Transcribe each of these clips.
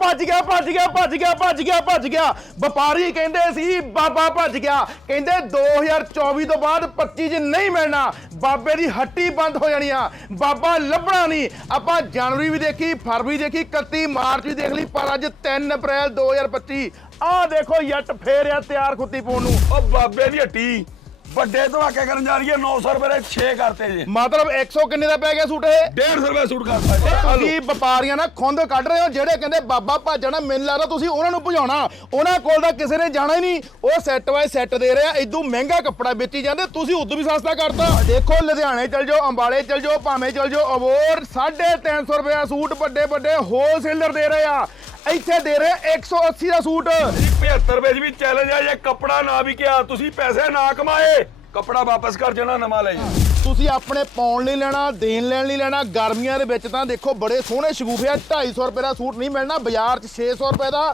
ਭੱਜ ਗਿਆ ਭੱਜ ਗਿਆ ਭੱਜ ਗਿਆ ਭੱਜ ਗਿਆ ਭੱਜ ਗਿਆ। ਵਪਾਰੀ ਕਹਿੰਦੇ ਸੀ, ਬਾਬਾ ਭੱਜ ਗਿਆ। ਕਹਿੰਦੇ 2024 ਤੋਂ ਬਾਅਦ 25 ਚ ਨਹੀਂ ਮਿਲਣਾ। ਬਾਬੇ ਦੀ ਹੱਟੀ ਬੰਦ ਹੋ ਜਾਣੀ ਆ। ਬਾਬਾ ਲੱਭਣਾ ਨਹੀਂ। ਆਪਾਂ ਜਨਵਰੀ ਵੀ ਦੇਖੀ, ਫਰਵਰੀ ਦੇਖੀ 31 ਮਾਰਚ ਵੀ ਦੇਖ ਲਈ, ਪਰ ਅੱਜ 3 ਅਪ੍ਰੈਲ 2025 ਆਹ ਦੇਖੋ, ਯੱਟ ਫੇਰ ਆ ਤਿਆਰ ਖੁੱਤੀ ਪਾਉਣ ਨੂੰ। ਉਹ ਬਾਬੇ ਦੀ ਹੱਟੀ। ਵੱਡੇ ਧਮਾਕੇ ਕਰਨ ਜਾ ਰਹੀ ਹੈ 900 ਰੁਪਏ ਦੇ 6 ਕਰਤੇ ਜੀ। ਮਤਲਬ 100 ਕਿੰਨੇ ਦਾ ਪੈ ਗਿਆ ਸੂਟ ਇਹ? 150 ਰੁਪਏ ਸੂਟ ਕਰਤਾ। ਤੁਸੀਂ ਵਪਾਰੀਆਂ ਨਾਲ ਖੁੰਦ ਕੱਢ ਰਹੇ ਹੋ ਜਿਹੜੇ ਕਹਿੰਦੇ ਬਾਬਾ ਭਾਜਣਾ ਮੈਨੂੰ ਲੱਗਦਾ ਤੁਸੀਂ ਉਹਨਾਂ ਨੂੰ ਭਜਾਉਣਾ। ਉਹਨਾਂ ਕੋਲ ਤਾਂ ਕਿਸੇ ਨੇ ਜਾਣਾ ਹੀ ਨਹੀਂ। ਉਹ ਸੈੱਟ ਬਾਏ ਸੈੱਟ ਦੇ ਰਹੇ ਇਦੋਂ ਮਹਿੰਗਾ ਕੱਪੜਾ ਵੇਚੀ ਜਾਂਦੇ ਤੁਸੀਂ ਉਦੋਂ ਵੀ ਸਸਤਾ ਕਰਤਾ। ਦੇਖੋ ਲੁਧਿਆਣੇ ਚਲ ਜਾਓ ਅੰਬਾਲੇ ਚਲ ਜਾਓ ਭਾਵੇਂ ਚਲ ਜਾਓ ਅਬੋਰ 350 ਰੁਪਏ ਸੂਟ ਵੱਡੇ ਵੱਡੇ ਹੋਲਸੇਲਰ ਦੇ ਰਹੇ ਆ। ਇੱਥੇ ਦੇ ਰਹੇ 180 ਦਾ ਸੂਟ। 75 ਰੁਪਏ 'ਚ ਵੀ ਚੈਲੰਜ ਆ ਜੇ ਕੱਪੜਾ ਨਾ ਵੀ ਕਿਹਾ ਤੁਸੀਂ ਪੈਸੇ ਨਾ ਕਮਾਏ ਕੱਪੜਾ ਵਾਪਸ ਕਰ ਜਾਣਾ ਨਵਾਂ ਲੈ ਤੁਸੀਂ ਆਪਣੇ ਪਾਉਣ ਲਈ ਲੈਣਾ ਦੇਣ ਲੈਣ ਲਈ ਲੈਣਾ ਗਰਮੀਆਂ ਦੇ ਵਿੱਚ ਤਾਂ ਦੇਖੋ ਬੜੇ ਸੋਹਣੇ ਸ਼ਗੂਫੇ ਆ 250 ਰੁਪਏ ਦਾ ਸੂਟ ਨਹੀਂ ਮਿਲਣਾ ਬਾਜ਼ਾਰ 'ਚ 600 ਰੁਪਏ ਦਾ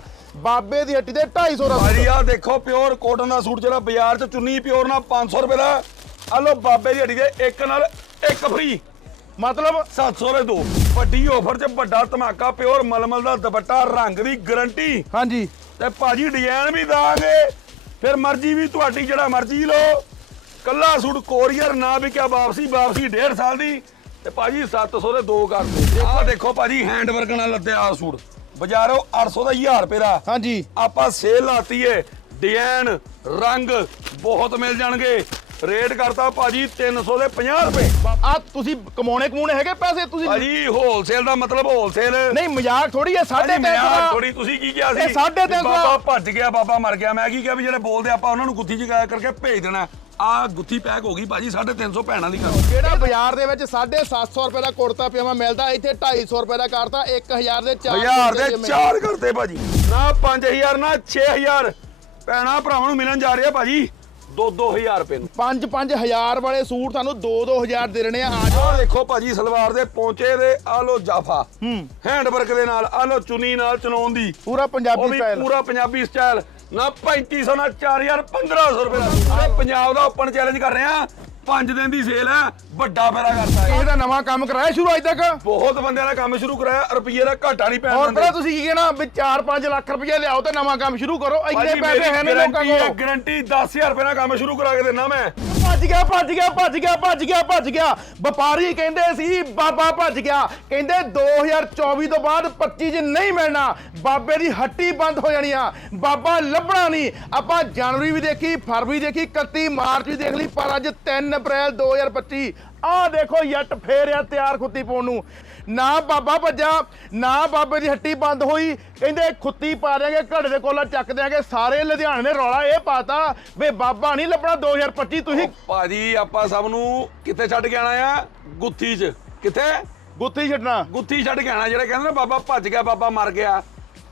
ਬਾਬੇ ਦੀ ਹੱਟੀ ਦੇ 250 ਦਾ ਭਾਜੀ ਆ ਦੇਖੋ ਪਿਓਰ ਕੋਟਨ ਦਾ ਸੂਟ ਜਿਹੜਾ ਬਾਜ਼ਾਰ 'ਚ ਚੁੰਨੀ ਪਿਓਰ ਨਾਲ 500 ਰੁਪਏ ਦਾ। ਆ ਲਓ ਬਾਬੇ ਦੀ ਹੱਡੀ ਦੇ ਇੱਕ ਨਾਲ ਇੱਕ ਫ੍ਰੀ ਮਤਲਬ 700 ਦੇ ਦੋ। ਵੱਡੀ ਆਫਰ 'ਚ ਵੱਡਾ ਧਮਾਕਾ ਪਿਓਰ ਮਲਮਲ ਦਾ ਦੁਪੱਟਾ ਰੰਗ ਦੀ ਗਾਰੰਟੀ ਹਾਂਜੀ। ਤੇ ਭਾਜੀ ਡਿਜ਼ਾਈਨ ਵੀ ਦਾਂਗੇ। ਫਿਰ ਮਰਜ਼ੀ ਵੀ ਤੁਹਾਡੀ ਜਿਹੜਾ ਮਰਜ਼ੀ ਲਓ। ਕੱਲਾ ਸੂਟ ਕੋਰੀਅਰ ਨਾ ਵੀ ਕਿਆ ਵਾਪਸੀ ਵਾਪਸੀ 1.5 ਸਾਲ ਦੀ। ਤੇ ਭਾਜੀ 700 ਦੇ ਦੋ ਕਰ ਦੋ ਆਹ ਦੇਖੋ ਭਾਜੀ ਹੈਂਡ ਵਰਕ ਨਾਲ ਲੱਦਿਆ ਆ ਸੂਟ। ਬਾਜ਼ਾਰੋਂ 800 ਦਾ 1000 ਰੁਪਏ ਦਾ। ਹਾਂਜੀ। ਆਪਾਂ ਸੇਲ ਲਾਤੀ ਏ। ਡਿਜ਼ਾਈਨ ਰੰਗ ਬਹੁਤ ਮਿਲ ਜਾਣਗੇ। ਰੇਟ ਕਰਤਾ ਭਾਜੀ 300 ਦੇ 50 ਰੁਪਏ। ਆ ਤੁਸੀਂ ਕਮਾਉਣੇ ਕਮਾਉਣੇ ਹੈਗੇ ਪੈਸੇ ਤੁਸੀਂ? ਭਾਜੀ ਹੋਲਸੇਲ ਦਾ ਮਤਲਬ ਹੋਲਸੇਲ ਨਹੀਂ ਮਜ਼ਾਕ ਥੋੜੀ ਹੈ ਸਾਢੇ ਭਾਜੀ ਤਿੰਨ ਸੌ ਮੈਂ ਦਾ ਥੋੜੀ ਤੁਸੀਂ ਕੀ ਕਿਹਾ ਸੀ? ਇਹ ਸਾਢੇ ਤਿੰਨ ਸੌ। ਬਾਬਾ ਭੱਜ ਗਿਆ ਬਾਬਾ ਮਰ ਗਿਆ। ਮੈਂ ਕੀ ਕਿਹਾ ਵੀ ਜਿਹੜੇ ਬੋਲਦੇ ਆਪਾਂ ਉਹਨਾਂ ਨੂੰ ਗੁੱਥੀ ਚ ਗਾਇਆ ਕਰਕੇ ਭੇਜ ਦੇਣਾ। ਆ ਗੁੱਥੀ ਪੈਕ ਹੋ ਗਈ ਭਾਜੀ 350 ਭੈਣਾਂ ਦੀ ਕਰ ਜਿਹੜਾ ਬਾਜ਼ਾਰ ਦੇ ਵਿੱਚ 750 ਰੁਪਏ ਦਾ ਕੁੜਤਾ ਪਜਾਮਾ ਮਿਲਦਾ? ਇੱਥੇ 250 ਰੁਪਏ ਦਾ ਕਰਤਾ 1000 ਦੇ 4 ਹਜ਼ਾਰ ਦੇ ਚਾਰ ਕਰਤੇ ਭਾਜੀ। ਨਾ 5000 ਨਾ 6000 ਭੈਣਾਂ ਭਰਾਵਾਂ ਨੂੰ ਮਿਲਣ ਜਾ ਰਹੇ ਭਾਜੀ। 2-2000 ਰੁਪਏ ਨੂੰ। 5-5000 ਵਾਲੇ ਸੂਟ ਤੁਹਾਨੂੰ 2-2000 ਦੇ ਦੇਣੇ ਆ ਆ ਜਾਓ। ਆਹ ਦੇਖੋ ਭਾਜੀ ਸਲਵਾਰ ਦੇ ਪੌਂਚੇ ਦੇ ਆ ਲੋ ਜਾਫਾ। ਹੂੰ। ਹੈਂਡ ਵਰਕ ਦੇ ਨਾਲ ਆ ਲੋ ਚੁੰਨੀ ਨਾਲ ਚਲਾਉਣ ਦੀ। ਪੂਰਾ ਉਹ ਪੰਜਾਬੀ ਵੀ ਸਟਾਈਲ ਪੂਰਾ ਪੰਜਾਬੀ ਸਟਾਈਲ ਨਾ 3500 ਨਾ 4000 1500 ਰੁਪਏ ਦਾ। ਪੰਜਾਬ ਦਾ ਓਪਨ ਚੈਲੰਜ ਕਰ ਰਹੇ ਆ। 5 ਦਿਨ ਦੀ ਸੇਲ ਹੈ ਵੱਡਾ ਫੇਰਾ ਕਰਤਾ ਹੈ। ਕਿਸੇ ਦਾ ਨਵਾਂ ਕੰਮ ਕਰਾਇਆ ਸ਼ੁਰੂ ਅੱਜ ਤੱਕ? ਬਹੁਤ ਬੰਦਿਆਂ ਦਾ ਕੰਮ ਸ਼ੁਰੂ ਕਰਾਇਆ ਰੁਪਈਏ ਦਾ ਘਾਟਾ ਨਹੀਂ ਪੈਣ ਹੁਣ ਦਿੰਦੇ। ਤੁਸੀਂ ਕੀ ਕਹਿਣਾ ਵੀ 4-5 ਲੱਖ ਰੁਪਏ ਲਿਆਓ ਤੇ ਨਵਾਂ ਕੰਮ ਸ਼ੁਰੂ ਕਰੋ ਇੰਨੇ ਪੈਸੇ ਹੈ ਨਹੀਂ ਲੋਕਾਂ ਗਾਰੰਟੀ ਹੈ ਕੋਲ ਗਾਰੰਟੀ 10000 ਰੁਪਏ ਨਾਲ ਕੰਮ ਸ਼ੁਰੂ ਕਰਾ ਕੇ ਦੇਣਾ ਮੈਂ। ਭੱਜ ਗਿਆ ਭੱਜ ਗਿਆ ਭੱਜ ਗਿਆ ਭੱਜ ਗਿਆ ਭੱਜ ਗਿਆ। ਵਪਾਰੀ ਕਹਿੰਦੇ ਸੀ, ਬਾਬਾ ਭੱਜ ਗਿਆ। ਕਹਿੰਦੇ 2024 ਤੋਂ ਬਾਅਦ 25 ਚ ਨਹੀਂ ਮਿਲਣਾ। ਬਾਬੇ ਦੀ ਹੱਟੀ ਬੰਦ ਹੋ ਜਾਣੀ ਆ। ਬਾਬਾ ਲੱਭਣਾ ਨਹੀਂ। ਆਪਾਂ ਜਨਵਰੀ ਵੀ ਦੇਖੀ, ਫਰਵਰੀ ਦੇਖੀ 31 ਮਾਰਚ ਵੀ ਦੇਖ ਲਈ, ਪਰ ਅੱਜ 3 ਅਪ੍ਰੈਲ 2025 ਆਹ ਦੇਖੋ, ਯੱਟ ਫੇਰ ਆ ਤਿਆਰ ਖੁੱਤੀ ਪਾਉਣ ਨੂੰ। ਨਾ ਬਾਬਾ ਭੱਜਾ ਨਾ ਬਾਬੇ ਦੀ ਹੱਟੀ ਬੰਦ ਹੋਈ। ਕਹਿੰਦੇ ਖੁੱਤੀ ਪਾ ਦਿਆਂਗੇ ਘੜੇ ਦੇ ਕੋਲਾ ਚੱਕ ਦਿਆਂਗੇ। ਸਾਰੇ ਲੁਧਿਆਣੇ ਨੇ ਰੌਲਾ ਇਹ ਪਾਤਾ ਵੇ ਬਾਬਾ ਨਹੀਂ ਲੱਭਣਾ 2025 ਤੁਸੀਂ ਭਾਜੀ ਆਪਾਂ ਸਭ ਨੂੰ ਕਿੱਥੇ ਛੱਡ ਕੇ ਆਣਾ ਆ? ਗੁੱਥੀ 'ਚ। ਕਿੱਥੇ? ਗੁੱਥੀ ਛੱਡਣਾ। ਗੁੱਥੀ ਛੱਡ ਕੇ ਆਣਾ ਜਿਹੜੇ ਕਹਿੰਦੇ ਨੇ ਬਾਬਾ ਭੱਜ ਗਿਆ ਬਾਬਾ ਮਰ ਗਿਆ।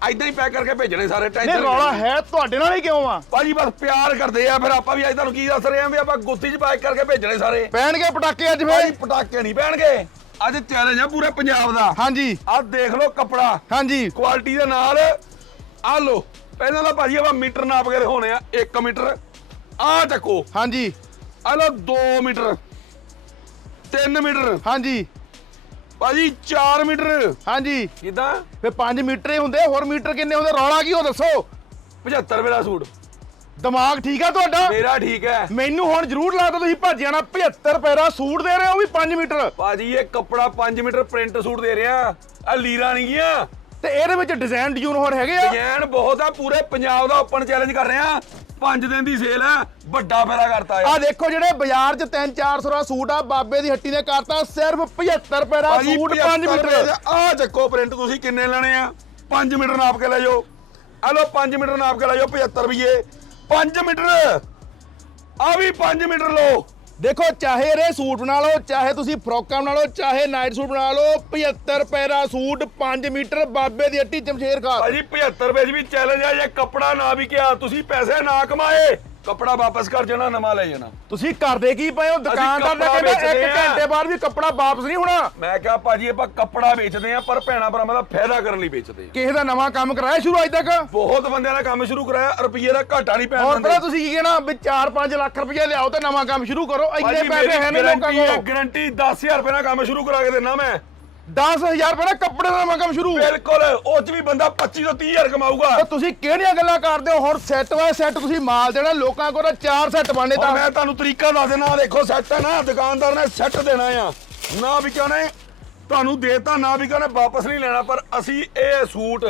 ਐਦਾਂ ਹੀ ਪੈਕ ਕਰਕੇ ਭੇਜਣੇ ਸਾਰੇ ਨਹੀਂ ਟੈਨਸ਼ਨ ਰੌਲਾ ਹੈ ਤੁਹਾਡੇ ਨਾਲ ਹੀ ਕਿਉਂ ਆ? ਭਾਜੀ ਬਸ ਪਿਆਰ ਕਰਦੇ ਆ ਫਿਰ ਆਪਾਂ ਵੀ ਅੱਜ ਤੁਹਾਨੂੰ ਕੀ ਦੱਸ ਰਹੇ ਆ ਵੀ ਆਪਾਂ ਗੁੱਥੀ 'ਚ ਪੈਕ ਕਰਕੇ ਭੇਜਣੇ ਸਾਰੇ। ਪੈਣਗੇ ਪਟਾਕੇ ਅੱਜ ਭਾਜੀ ਫੇਰ ਪਟਾਕੇ ਨਹੀਂ ਪੈਣਗੇ। ਅੱਜ ਚੈਲੰਜ ਆ ਪੂਰੇ ਪੰਜਾਬ ਦਾ। ਹਾਂਜੀ। ਆਹ ਦੇਖ ਲਓ ਕੱਪੜਾ। ਹਾਂਜੀ। ਕੁਆਲਿਟੀ ਦੇ ਨਾਲ ਆ ਲਓ ਪਹਿਲਾਂ ਤਾਂ ਭਾਜੀ ਆਪਾਂ ਮੀਟਰ ਨਾਪ ਕੇ ਦਿਖਾਉਣੇ ਆ 1 ਮੀਟਰ। ਆਹ ਚੱਕੋ। ਹਾਂਜੀ। ਆ ਲਓ 2 ਮੀਟਰ 3 ਮੀਟਰ। ਹਾਂਜੀ। ਭਾਜੀ 4 ਮੀਟਰ। ਹਾਂਜੀ। ਕਿਦਾਂ? ਫੇ 5 ਮੀਟਰ ਹੀ ਹੁੰਦੇ ਹੋਰ ਮੀਟਰ ਕਿੰਨੇ ਹੁੰਦੇ? ਰੌਲਾ ਕੀ ਉਹ ਦੱਸੋ। 75 ਰੁਪਏ ਦਾ ਸੂਟ। ਦਿਮਾਗ ਠੀਕ ਆ ਤੁਹਾਡਾ? ਮੇਰਾ ਠੀਕ ਹੈ। ਮੈਨੂੰ ਹੁਣ ਜ਼ਰੂਰ ਲੱਗਦਾ ਤੁਸੀਂ ਭੱਜ ਜਾਣਾ 75 ਰੁਪਏ ਦਾ ਸੂਟ ਦੇ ਰਹੇ ਹੋ ਵੀ 5 ਮੀਟਰ। ਭਾਜੀ ਇਹ ਕੱਪੜਾ 5 ਮੀਟਰ ਪ੍ਰਿੰਟ ਸੂਟ ਦੇ ਰਿਹਾ। ਆ ਲੀਰਾਂ ਨਹੀਂ ਗਿਆ ਤੇ ਇਹਦੇ ਵਿੱਚ ਡਿਜ਼ਾਈਨ ਡਿਜ਼ਾਈਨ ਹੋਰ ਹੈਗੇ ਆ? ਡਿਜ਼ਾਈਨ ਬਹੁਤ ਆ ਪੂਰੇ ਪੰਜਾਬ ਦਾ ਓਪਨ ਚੈਲੰਜ ਕਰ ਰਹੇ ਆ। 5 ਦਿਨ ਦੀ ਸੇਲ ਹੈ ਵੱਡਾ ਫੇਰਾ ਕਰਤਾ ਆ। ਦੇਖੋ ਜਿਹੜੇ ਬਾਜ਼ਾਰ 'ਚ 3-400 ਦਾ ਸੂਟ ਆ ਬਾਬੇ ਦੀ ਹੱਟੀ ਨੇ ਕਰਤਾ ਸਿਰਫ 75 ਰੁਪਏ ਦਾ ਸੂਟ 5 75 ਰੁਪਏ ਮੀਟਰ ਦਾ। ਆਹ ਚੱਕੋ ਪ੍ਰਿੰਟ ਤੁਸੀਂ ਕਿੰਨੇ ਲੈਣੇ ਆ? 5 ਮੀਟਰ ਨਾਪ ਕੇ ਲੈ ਜਾਓ। ਆ ਲਓ 5 ਮੀਟਰ ਨਾਪ ਕੇ ਲੈ ਜਾਓ 75 ਰੁਪਏ 5 ਮੀਟਰ। ਆ ਵੀ 5 ਮੀਟਰ ਲਓ। ਦੇਖੋ, ਚਾਹੇ ਇਹ ਸੂਟ ਬਣਾ ਲਓ, ਚਾਹੇ ਤੁਸੀਂ ਫਰੋਕਾਂ ਬਣਾ ਲਓ, ਚਾਹੇ ਨਾਈਟ ਸੂਟ ਬਣਾ ਲਓ 75 ਰੁਪਏ ਸੂਟ 5 ਮੀਟਰ ਬਾਬੇ ਦੀ ਹੱਟੀ ਜਮਸ਼ੇਰ ਖਾਨ ਭਾਜੀ 75 ਰੁਪਏ 'ਚ ਵੀ ਚੈਲੰਜ ਆ, ਜੇ ਕੱਪੜਾ ਨਾ ਵੀ ਕਿਹਾ, ਤੁਸੀਂ ਪੈਸੇ ਨਾ ਕਮਾਏ। ਕੱਪੜਾ ਵਾਪਸ ਕਰ ਜਾਣਾ ਨਵਾਂ ਲੈ ਜਾਣਾ। ਤੁਸੀਂ ਕਰਦੇ ਕੀ ਪਏ ਹੋ? ਦੁਕਾਨਦਾਰ ਨੇ ਕੱਪੜਾ ਕਹਿੰਦਾ ਵੇਚਦੇ 1 ਆ। ਘੰਟੇ ਬਾਅਦ ਵੀ ਕੱਪੜਾ ਵਾਪਸ ਨਹੀਂ ਹੋਣਾ। ਮੈਂ ਕਿਹਾ ਭਾਜੀ ਆਪਾਂ ਕੱਪੜਾ ਵੇਚਦੇ ਆ ਪਰ ਭੈਣਾ ਭਰਾਵਾਂ ਦਾ ਫਾਇਦਾ ਕਰਨ ਲਈ ਵੇਚਦੇ ਆ। ਕਿਸੇ ਦਾ ਨਵਾਂ ਕੰਮ ਕਰਾਇਆ ਸ਼ੁਰੂ ਅੱਜ ਤੱਕ? ਬਹੁਤ ਬੰਦਿਆਂ ਦਾ ਕੰਮ ਸ਼ੁਰੂ ਕਰਾਇਆ ਰੁਪਈਏ ਦਾ ਘਾਟਾ ਨਹੀਂ ਪੈਣ ਦਿੰਦੇ। ਪਤਾ ਤੁਸੀਂ ਕੀ ਕਹਿਣਾ ਵੀ 4-5 ਲੱਖ ਰੁਪਏ ਲਿਆਓ ਤੇ ਨਵਾਂ ਕੰਮ ਸ਼ੁਰੂ ਕਰੋ। ਇੰਨੇ ਭਾਜੀ ਪੈਸੇ ਹੈ ਨਹੀਂ ਲੋਕਾਂ ਗਾਰੰਟੀ ਹੈ ਕੋਲ। ਗਾਰੰਟੀ 10000 ਰੁਪਏ ਨਾਲ ਕੰਮ ਸ਼ੁਰੂ ਕਰਾ ਕੇ ਦੇਣਾ ਮੈਂ। 10000 ਰੁਪਏ ਦਾ ਕੱਪੜੇ ਦਾ ਕੰਮ ਸ਼ੁਰੂ। ਬਿਲਕੁਲ ਉਹ ਚ ਵੀ ਬੰਦਾ 25 ਤੋਂ 30000 ਕਮਾਊਗਾ। ਤਾਂ ਤੁਸੀਂ ਕਿਹੜੀਆਂ ਗੱਲਾਂ ਕਰਦੇ ਹੋ? ਹੁਣ ਸੈੱਟ ਵਾਏ ਸੈੱਟ ਤੁਸੀਂ ਮਾਲ ਦੇਣਾ ਲੋਕਾਂ ਕੋਲ ਤਾਂ ਚਾਰ ਸੈੱਟ ਬਣਨੇ ਤਾਂ। ਮੈਂ ਤੁਹਾਨੂੰ ਤਰੀਕਾ ਦੱਸ ਦੇਣਾ ਦੇਖੋ ਸੈੱਟ ਹੈ ਨਾ ਦੁਕਾਨਦਾਰ ਨੇ ਸੈੱਟ ਦੇਣਾ ਆ। ਨਾ ਵੀ ਕਿਉਂ ਨੇ ਤੁਹਾਨੂੰ ਦੇਤਾ ਨਾ ਵੀ ਕਿਉਂ ਨੇ ਵਾਪਸ ਨਹੀਂ ਲੈਣਾ ਪਰ ਅਸੀਂ ਇਹ ਸੂਟ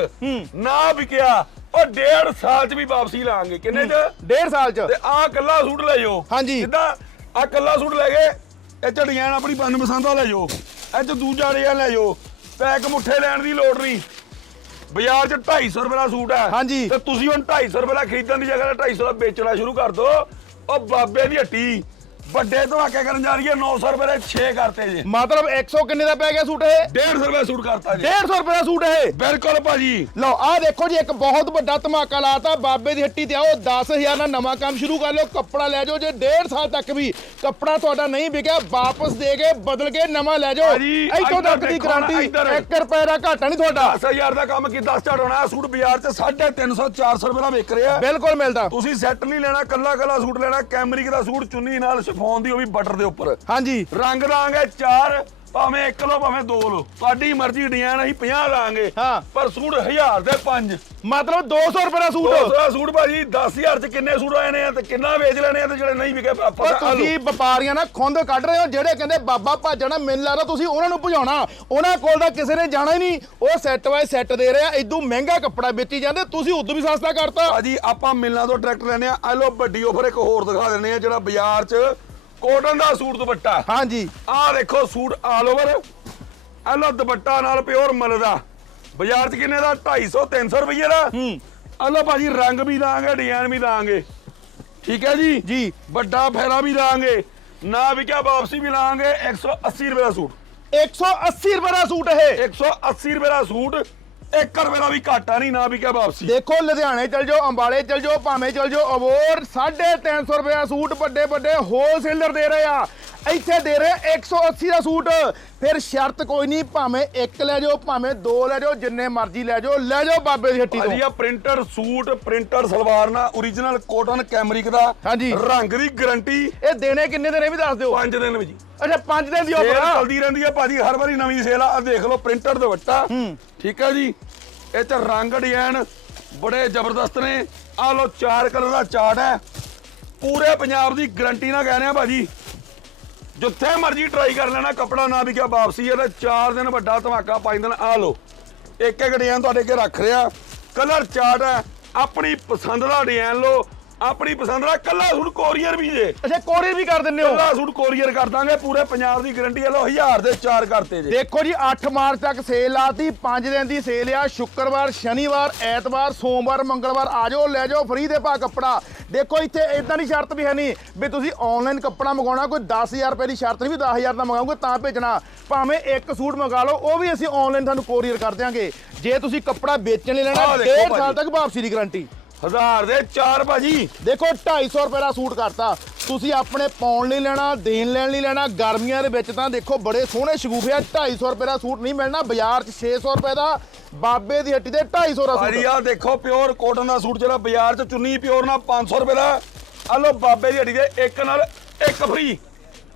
ਨਾ ਵਿਕਿਆ ਉਹ ਡੇਢ ਸਾਲ ਚ ਵੀ ਵਾਪਸੀ ਲਾਂਗੇ। ਕਿੰਨੇ ਚ? ਡੇਢ ਸਾਲ ਚ। ਤੇ ਆਹ ਕੱਲਾ ਸੂਟ ਲੈ ਜਾਓ। ਹਾਂਜੀ। ਜਿੱਦਾਂ ਆਹ ਕੱਲਾ ਸੂਟ ਲੈ ਗਏ ਇਹ ਚ ਡਿਜ਼ਾਈਨ ਆਪਣੀ ਮਨ ਪਸੰਦ ਦਾ ਲੈ ਜਾਓ। ਚ ਦੂਜਾ ਡਿਜ਼ਾਈਨ ਲੈ ਜਾਓ। ਪੈਕ ਮੁੱਠੇ ਲੈਣ ਦੀ ਲੋੜ ਨਹੀਂ। ਬਾਜ਼ਾਰ 'ਚ 250 ਰੁਪਏ ਦਾ ਸੂਟ ਹੈ। ਹਾਂਜੀ। ਤੇ ਤੁਸੀਂ ਹੁਣ 250 ਰੁਪਏ ਦਾ ਖਰੀਦਣ ਦੀ ਜਗ੍ਹਾ 250 ਦਾ ਵੇਚਣਾ ਸ਼ੁਰੂ ਕਰ ਦੋ। ਉਹ ਬਾਬੇ ਦੀ ਹੱਟੀ। ਵੱਡੇ ਧਮਾਕੇ ਕਰਨ ਜਾ ਰਹੀ ਹੈ 900 ਰੁਪਏ ਦੇ 6 ਕਰਤੇ ਜੀ। ਮਤਲਬ 100 ਕਿੰਨੇ ਦਾ ਪੈ ਗਿਆ ਸੂਟ ਇਹ? 150 ਰੁਪਏ ਸੂਟ ਕਰਤਾ ਜੀ। 150 ਰੁਪਏ ਦਾ ਸੂਟ ਇਹ? ਬਿਲਕੁਲ ਭਾਜੀ। ਲਓ ਆਹ ਦੇਖੋ ਜੀ ਇੱਕ ਬਹੁਤ ਵੱਡਾ ਧਮਾਕਾ ਲਾਤਾ ਬਾਬੇ ਦੀ ਹੱਟੀ ਤੇ ਆਓ 10000 ਨਾਲ ਨਵਾਂ ਕੰਮ ਸ਼ੁਰੂ ਕਰ ਲਓ ਕੱਪੜਾ ਲੈ ਜਾਓ ਜੇ ਡੇਢ ਸਾਲ ਤੱਕ ਵੀ ਕੱਪੜਾ ਤੁਹਾਡਾ ਨਹੀਂ ਵਿਕਿਆ ਵਾਪਸ ਦੇ ਕੇ ਬਦਲ ਕੇ ਨਵਾਂ ਲੈ ਜਾਓ। ਇੱਥੋਂ ਤੱਕ ਦੀ ਗਾਰੰਟੀ ਇੱਧਰ। 1 ਰੁਪਏ ਦਾ ਘਾਟਾ ਨਹੀਂ ਤੁਹਾਡਾ। 10000 ਦਾ ਕੰਮ ਕਿੱਦਾਂ ਸਟਾਰਟ ਹੋਣਾ ਇਹ ਸੂਟ ਬਾਜ਼ਾਰ 'ਚ 350 400 ਰੁਪਏ ਦਾ ਵਿਕ ਰਿਹਾ। ਬਿਲਕੁਲ ਮਿਲਦਾ। ਤੁਸੀਂ ਸੈੱਟ ਨਹੀਂ ਲੈਣਾ ਕੱਲਾ ਕੱਲਾ ਸੂਟ ਲੈਣਾ ਕੈਮਰਿਕ ਦਾ ਸੂਟ ਚੁੰਨੀ ਨਾਲ ਸ਼ਿਫੋਨ ਦੀ ਉਹ ਵੀ ਬਟਰ ਦੇ ਉੱਪਰ। ਹਾਂਜੀ। ਰੰਗ ਦਾਂਗੇ ਚਾਰ ਭਾਵੇਂ ਇੱਕ ਲੋ ਭਾਵੇਂ ਦੋ ਲੋ ਤੁਹਾਡੀ ਮਰਜ਼ੀ ਡਿਜ਼ਾਈਨ ਅਸੀਂ 50 ਲਾਂਗੇ। ਹਾਂ। ਪਰ ਸੂਟ 1000 ਦੇ 5 ਮਤਲਬ 200 ਰੁਪਏ ਦਾ ਸੂਟ। ਦੂਸਰਾ ਸੂਟ ਭਾਜੀ 10000 ਚ ਕਿੰਨੇ ਸੂਟ ਆਏ ਨੇ ਆ ਤੇ ਕਿੰਨਾ ਵੇਚ ਲੈਣੇ ਆ ਤੇ ਜਿਹੜੇ ਨਹੀਂ ਵਿਕੇ ਪਤਾ ਤੁਸੀਂ ਵਪਾਰੀਆਂ ਨਾਲ ਖੁੰਦ ਕੱਢ ਰਹੇ ਹੋ ਜਿਹੜੇ ਕਹਿੰਦੇ ਬਾਬਾ ਭਾਜਣਾ ਮੈਨੂੰ ਲੱਗਦਾ ਤੁਸੀਂ ਉਹਨਾਂ ਨੂੰ ਭਜਾਉਣਾ। ਉਹਨਾਂ ਕੋਲ ਤਾਂ ਕਿਸੇ ਨੇ ਜਾਣਾ ਹੀ ਨਹੀਂ। ਉਹ ਸੈੱਟ ਵਾਏ ਸੈੱਟ ਦੇ ਰਹੇ ਇਦੋਂ ਮਹਿੰਗਾ ਕੱਪੜਾ ਵੇਚੀ ਜਾਂਦੇ ਤੁਸੀਂ ਉਦੋਂ ਵੀ ਸਸਤਾ ਕਰਤਾ। ਭਾਜੀ ਆਪਾਂ ਮਿਲਣਾ ਤੋਂ ਟਰੈਕਟਰ ਲੈਣੇ ਆ। ਆ ਲੋ ਵੱਡੀ ਆਫਰ ਇੱਕ ਹੋਰ ਦਿਖਾ ਦਿੰਦੇ ਆ ਜਿਹੜਾ ਬਾਜ਼ਾਰ 'ਚ ਕੋਟਨ ਦਾ ਸੂਟ ਦੁਪੱਟਾ। ਹਾਂਜੀ। ਆਹ ਦੇਖੋ ਸੂਟ ਆਲ ਓਵਰ ਆਹ ਲੋ ਦੁਪੱਟਾ ਨਾਲ ਪਿਓਰ ਮਲ ਦਾ। ਬਾਜ਼ਾਰ 'ਚ ਕਿੰਨੇ ਦਾ? 250 300 ਰੁਪਏ ਦਾ। ਹੂੰ। ਆਹ ਲੋ ਭਾਜੀ ਰੰਗ ਵੀ ਦਾਂਗੇ ਡਿਜ਼ਾਈਨ ਵੀ ਦਾਂਗੇ ਠੀਕ ਹੈ ਜੀ? ਜੀ। ਵੱਡਾ ਫੈਰਾ ਵੀ ਲਾਂਗੇ। ਨਾ ਵਿਕਿਆ ਵਾਪਸੀ ਵੀ ਲਾਂਗੇ। 180 ਰੁਪਏ ਦਾ ਸੂਟ। 180 ਰੁਪਏ ਦਾ ਸੂਟ ਇਹ। 180 ਰੁਪਏ ਦਾ ਸੂਟ। 1 ਰੁਪਏ ਦਾ ਵੀ ਘਾਟਾ ਨਹੀਂ, ਨਾ ਵੀ ਕਿਆ ਵਾਪਸੀ। ਦੇਖੋ, ਲੁਧਿਆਣੇ ਚਲ ਜਾਓ, ਅੰਬਾਲੇ ਚਲ ਜਾਓ, ਭਾਵੇਂ ਚਲ ਜਾਓ ਅਬੋਰ 350 ਰੁਪਏ ਦਾ ਸੂਟ ਵੱਡੇ ਵੱਡੇ ਹੋਲਸੇਲਰ ਦੇ ਰਹੇ ਆ। ਇੱਥੇ ਦੇ ਰਹੇ 180 ਦਾ ਸੂਟ। ਫਿਰ ਸ਼ਰਤ ਕੋਈ ਨਹੀਂ ਭਾਵੇਂ ਇੱਕ ਲੈ ਜਾਓ ਭਾਵੇਂ ਦੋ ਲੈ ਜਾਓ ਜਿੰਨੇ ਮਰਜ਼ੀ ਲੈ ਜਾਓ ਲੈ ਜਾਓ ਬਾਬੇ ਦੀ ਹੱਟੀ ਭਾਜੀ ਤੋਂ ਆ ਪ੍ਰਿੰਟਰ ਸੂਟ ਪ੍ਰਿੰਟਰ ਸਲਵਾਰ ਨਾਲ origignal ਕੋਟਨ ਕੈਮਰਿਕ ਦਾ। ਹਾਂਜੀ। ਰੰਗ ਦੀ ਗਾਰੰਟੀ ਇਹ ਦੇਣੇ ਕਿੰਨੇ ਦੇ ਨੇ ਇਹ ਵੀ ਦੱਸ ਦਿਓ। 5 ਦਿਨ ਵਿੱਚ ਜੀ। ਅੱਛਾ 5 ਦਿਨ ਦੀ ਸੇਲ ਆਫਰ ਆ ਚੱਲਦੀ ਰਹਿੰਦੀ ਆ ਭਾਜੀ ਹਰ ਵਾਰੀ ਨਵੀਂ ਸੇਲ ਆ। ਆਹ ਦੇਖ ਲਓ ਪ੍ਰਿੰਟਰ ਦੇ ਵੱਟਾ ਠੀਕ ਹੈ ਜੀ। ਇਹ ਚ ਰੰਗ ਡਿਜ਼ਾਈਨ ਬੜੇ ਜ਼ਬਰਦਸਤ ਨੇ। ਆ ਲੋ ਚਾਰ ਕਲਰ ਦਾ ਚਾਰਟ ਹੈ। ਪੂਰੇ ਪੰਜਾਬ ਦੀ ਗਾਰੰਟੀ ਨਾਲ ਕਹਿ ਰਹੇ ਆ ਭਾਜੀ। ਜਿੱਥੇ ਮਰਜ਼ੀ ਟਰਾਈ ਕਰ ਲੈਣਾ, ਕਪੜਾ ਨਾ ਵਿਕਿਆ ਵਾਪਸੀ ਹੈ ਤੇ 4 ਦਿਨ ਵੱਡਾ ਧਮਾਕਾ 5 ਦਿਨ ਆ ਲੋ ਇੱਕ ਇੱਕ ਡਿਜ਼ਾਈਨ ਤੁਹਾਡੇ ਅੱਗੇ ਰੱਖ ਰਿਹਾ। ਕਲਰ ਚਾਰਟ ਹੈ, ਆਪਣੀ ਪਸੰਦ ਦਾ ਡਿਜ਼ਾਈਨ ਲੋ ਆਪਣੀ ਪਸੰਦ ਦਾ ਕੱਲਾ ਸੂਟ ਕੋਰੀਅਰ ਵੀ ਜੇ। ਅੱਛਾ ਕੋਰੀਅਰ ਵੀ ਕਰ ਦਿੰਦੇ ਹੋ? ਕੱਲਾ ਸੂਟ ਕੋਰੀਅਰ ਕਰ ਦਾਂਗੇ ਪੂਰੇ ਪੰਜਾਬ ਦੀ ਗਾਰੰਟੀ ਹੈ। ਲੋ 1000 ਦੇ ਚਾਰ ਕਰਤੇ ਜੇ। ਦੇਖੋ ਜੀ 8 ਮਾਰਚ ਤੱਕ ਸੇਲ ਲਾਤੀ 5 ਦਿਨ ਦੀ ਸੇਲ ਆ ਸ਼ੁੱਕਰਵਾਰ ਸ਼ਨੀਵਾਰ ਐਤਵਾਰ ਸੋਮਵਾਰ ਮੰਗਲਵਾਰ ਆ ਜਾਓ ਲੈ ਜਾਓ ਫ੍ਰੀ ਦੇ ਭਾ ਕੱਪੜਾ। ਦੇਖੋ ਇੱਥੇ ਇਦਾਂ ਦੀ ਸ਼ਰਤ ਵੀ ਹੈ ਨਹੀਂ ਵੀ ਤੁਸੀਂ ਆਨਲਾਈਨ ਕੱਪੜਾ ਮੰਗਾਉਣਾ ਕੋਈ 10000 ਰੁਪਏ ਦੀ ਸ਼ਰਤ ਨਹੀਂ ਵੀ 10000 ਦਾ ਮੰਗਾਓਗੇ ਤਾਂ ਭੇਜਣਾ। ਭਾਵੇਂ ਇੱਕ ਸੂਟ ਮੰਗਾ ਲਓ ਉਹ ਵੀ ਅਸੀਂ ਆਨਲਾਈਨ ਤੁਹਾਨੂੰ ਕੋਰੀਅਰ ਕਰ ਦਿਆਂਗੇ। ਜੇ ਤੁਸੀਂ ਕੱਪੜਾ ਵੇਚਣ ਲਈ ਲੈਣਾ ਆਹ ਦੇਖੋ ਡੇਢ ਭਾਜੀ। ਸਾਲ ਤੱਕ ਵਾਪਸੀ ਦੀ ਗਾਰੰਟੀ ਹਜ਼ਾਰ ਦੇ ਚਾਰ ਭਾਜੀ। ਦੇਖੋ 250 ਰੁਪਏ ਦਾ ਸੂਟ ਕਰਤਾ। ਤੁਸੀਂ ਆਪਣੇ ਪਾਉਣ ਲਈ ਲੈਣਾ ਦੇਣ ਲੈਣ ਲਈ ਲੈਣਾ ਗਰਮੀਆਂ ਦੇ ਵਿੱਚ ਤਾਂ ਦੇਖੋ ਬੜੇ ਸੋਹਣੇ ਸ਼ਗੂਫੇ ਆ। 250 ਰੁਪਏ ਦਾ ਸੂਟ ਨਹੀਂ ਮਿਲਣਾ ਬਾਜ਼ਾਰ 'ਚ 600 ਰੁਪਏ ਦਾ ਬਾਬੇ ਦੀ ਹੱਟੀ ਤੇ 250 ਦਾ ਭਾਜੀ ਸੂਟ ਆ ਦੇਖੋ ਪਿਓਰ ਕੋਟਨ ਦਾ ਸੂਟ ਜਿਹੜਾ ਬਾਜ਼ਾਰ 'ਚ ਚੁੰਨੀ ਪਿਓਰ ਨਾਲ 500 ਰੁਪਏ ਦਾ। ਆ ਲੋ ਬਾਬੇ ਦੀ ਹੱਡੀ ਦੇ ਇੱਕ ਨਾਲ ਇੱਕ ਫ੍ਰੀ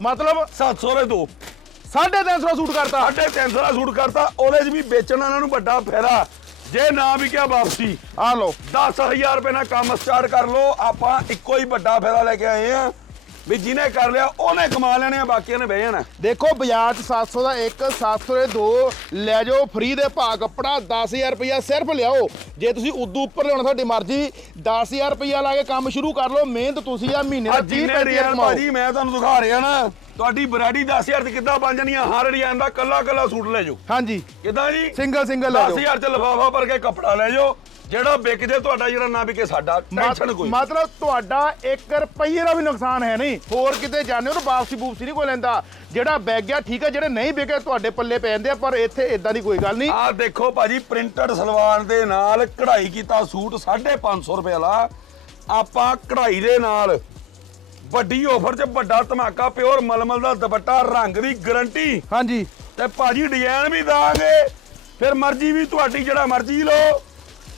ਮਤਲਬ 700 ਦੇ ਦੋ। 350 ਦਾ ਸੂਟ ਕਰਤਾ। 350 ਦਾ ਸੂਟ ਕਰਤਾ। ਉਹਦੇ 'ਚ ਵੀ ਵੇਚਣਾ ਇਹਨਾਂ ਨੂੰ ਵੱਡਾ ਫਾਇਦਾ। ਜੇ ਨਾ ਵੀ ਕਿਹਾ ਵਾਪਸੀ, ਆ ਲਓ 10000 ਰੁਪਏ ਨਾਲ ਕੰਮ ਸਟਾਰਟ ਕਰ ਲਓ, ਆਪਾਂ ਇੱਕੋ ਹੀ ਵੱਡਾ ਫਾਇਦਾ ਲੈ ਕੇ ਆਏ ਆ ਵੀ ਜਿਹਨੇ ਕਰ ਲਿਆ ਉਹਨੇ ਕਮਾ ਲੈਣੇ ਆ ਬਾਕੀਆਂ ਨੇ ਬਹਿ ਜਾਣਾ। ਦੇਖੋ ਬਾਜ਼ਾਰ 'ਚ 700 ਦਾ ਇੱਕ 700 ਦੇ ਦੋ ਲੈ ਜਾਓ ਫ੍ਰੀ ਦੇ ਭਾ ਕੱਪੜਾ 10000 ਰੁਪਇਆ ਸਿਰਫ ਲਿਆਓ। ਜੇ ਤੁਸੀਂ ਉਦੋਂ ਉੱਪਰ ਲਿਆਉਣਾ ਤੁਹਾਡੀ ਮਰਜ਼ੀ 10000 ਰੁਪਇਆ ਲਾ ਕੇ ਕੰਮ ਸ਼ੁਰੂ ਕਰ ਲਓ ਮਿਹਨਤ ਤੁਸੀਂ ਆ ਮਹੀਨੇ ਦਾ 30 ਜਿੰਨੇ 35 ਰਿਆਲ ਕਮਾਓ ਭਾਜੀ ਮੈਂ ਤੁਹਾਨੂੰ ਦਿਖਾ ਰਿਹਾ ਨਾ ਤੁਹਾਡੀ ਵੈਰਾਈਟੀ 10000 ਤੇ ਕਿੱਦਾਂ ਬਣ ਜਾਣੀ ਆ ਹਰ ਡਿਜ਼ਾਈਨ ਦਾ ਕੱਲਾ ਕੱਲਾ ਸੂਟ ਲੈ ਜਾਓ। ਹਾਂਜੀ। ਕਿੱਦਾਂ ਜੀ? ਸਿੰਗਲ ਸਿੰਗਲ ਲੈ ਜਾਓ। 10000 ਚ ਲਫਾਫਾ ਭਰ ਕੇ ਕੱਪੜਾ ਲੈ ਜਾਓ ਜਿਹੜਾ ਵਿਕ ਜੇ ਤੁਹਾਡਾ ਜਿਹੜਾ ਨਾ ਵਿਕੇ ਸਾਡਾ ਟੈਨਸ਼ਨ ਕੋਈ। ਮਤਲਬ ਤੁਹਾਡਾ 1 ਰੁਪਈਏ ਦਾ ਵੀ ਨੁਕਸਾਨ ਹੈ ਨਹੀਂ। ਹੋਰ ਕਿਤੇ ਹੋ ਤਾਂ ਵਾਪਸੀ ਬੂਪਸੀ ਨਹੀਂ ਕੋਈ ਲੈਂਦਾ। ਜਿਹੜਾ ਵਿਕ ਗਿਆ ਠੀਕ ਹੈ ਜਿਹੜੇ ਨਹੀਂ ਵਿਕੇ ਤੁਹਾਡੇ ਪੱਲੇ ਪੈ ਜਾਂਦੇ ਆ ਪਰ ਇੱਥੇ ਇਦਾਂ ਦੀ ਕੋਈ ਗੱਲ ਨਹੀਂ। ਆਹ ਦੇਖੋ ਭਾਜੀ ਪ੍ਰਿੰਟਡ ਸਲਵਾਰ ਦੇ ਨਾਲ ਕਢਾਈ ਕੀਤਾ ਸੂਟ 550 ਰੁਪਏ ਵਾਲਾ। ਆਪਾਂ ਕਢਾਈ ਦੇ ਨਾਲ ਵੱਡੀ ਆਫਰ 'ਚ ਵੱਡਾ ਧਮਾਕਾ ਪਿਓਰ ਮਲਮਲ ਦਾ ਦੁਪੱਟਾ ਰੰਗ ਦੀ ਗਾਰੰਟੀ ਹਾਂਜੀ। ਤੇ ਭਾਜੀ ਡਿਜ਼ਾਈਨ ਵੀ ਦਾਂਗੇ। ਫਿਰ ਮਰਜ਼ੀ ਵੀ ਤੁਹਾਡੀ ਜਿਹੜਾ ਮਰਜ਼ੀ ਲਓ।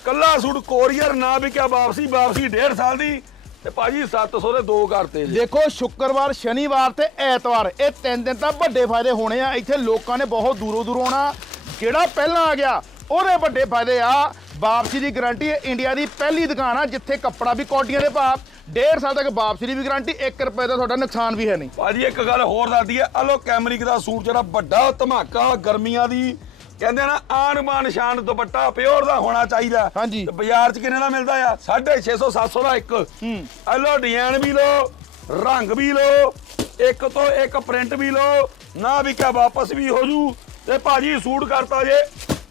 ਕੱਲਾ ਸੂਟ ਕੋਰੀਅਰ ਨਾ ਵਿਕਿਆ ਵਾਪਸੀ ਵਾਪਸੀ ਡੇਢ ਸਾਲ ਦੀ। ਤੇ ਭਾਜੀ 700 ਦੇ ਦੋ ਕਰਤੇ ਜੀ। ਦੇਖੋ ਸ਼ੁੱਕਰਵਾਰ ਸ਼ਨੀਵਾਰ ਤੇ ਐਤਵਾਰ ਇਹ ਤਿੰਨ ਦਿਨ ਤਾਂ ਵੱਡੇ ਫਾਇਦੇ ਹੋਣੇ ਆ। ਇੱਥੇ ਲੋਕਾਂ ਨੇ ਬਹੁਤ ਦੂਰੋਂ ਦੂਰੋਂ ਆਉਣਾ। ਜਿਹੜਾ ਪਹਿਲਾਂ ਆ ਗਿਆ ਉਹਦੇ ਵੱਡੇ ਫਾਇਦੇ ਆ। ਵਾਪਸੀ ਦੀ ਗਾਰੰਟੀ ਹੈ ਇੰਡੀਆ ਦੀ ਪਹਿਲੀ ਦੁਕਾਨ ਆ ਜਿੱਥੇ ਕੱਪੜਾ ਵੀ ਕੋਟੀਆਂ ਦੇ ਭਾਅ ਡੇਢ ਸਾਲ ਤੱਕ ਵਾਪਸੀ ਦੀ ਵੀ ਗਾਰੰਟੀ 1 ਰੁਪਏ ਦਾ ਤੁਹਾਡਾ ਨੁਕਸਾਨ ਵੀ ਹੈ ਨਹੀਂ। ਭਾਜੀ ਇੱਕ ਗੱਲ ਹੋਰ ਦੱਸਦੀ ਹੈ। ਆਹ ਲੋ ਕੈਮਰਿਕ ਦਾ ਸੂਟ ਜਿਹੜਾ ਵੱਡਾ ਧਮਾਕਾ ਗਰਮੀਆਂ ਦੀ ਕਹਿੰਦੇ ਨਾ ਆਨ ਬਾਨ ਸ਼ਾਨ ਦੁਪੱਟਾ ਪਿਓਰ ਦਾ ਹੋਣਾ ਚਾਹੀਦਾ। ਹਾਂਜੀ। ਤੇ ਬਾਜ਼ਾਰ 'ਚ ਕਿੰਨੇ ਦਾ ਮਿਲਦਾ ਆ? 650 700 ਦਾ ਇੱਕ। ਹੂੰ। ਲੋ ਡਿਜ਼ਾਈਨ ਵੀ ਲੋ ਰੰਗ ਵੀ ਲੋ ਇੱਕ ਤੋਂ ਇੱਕ ਪ੍ਰਿੰਟ ਵੀ ਲੋ ਨਾ ਵਿਕਿਆ ਵਾਪਸ ਵੀ ਹੋ ਜੂ। ਤੇ ਭਾਜੀ ਸੂਟ ਕਰਤਾ ਜੇ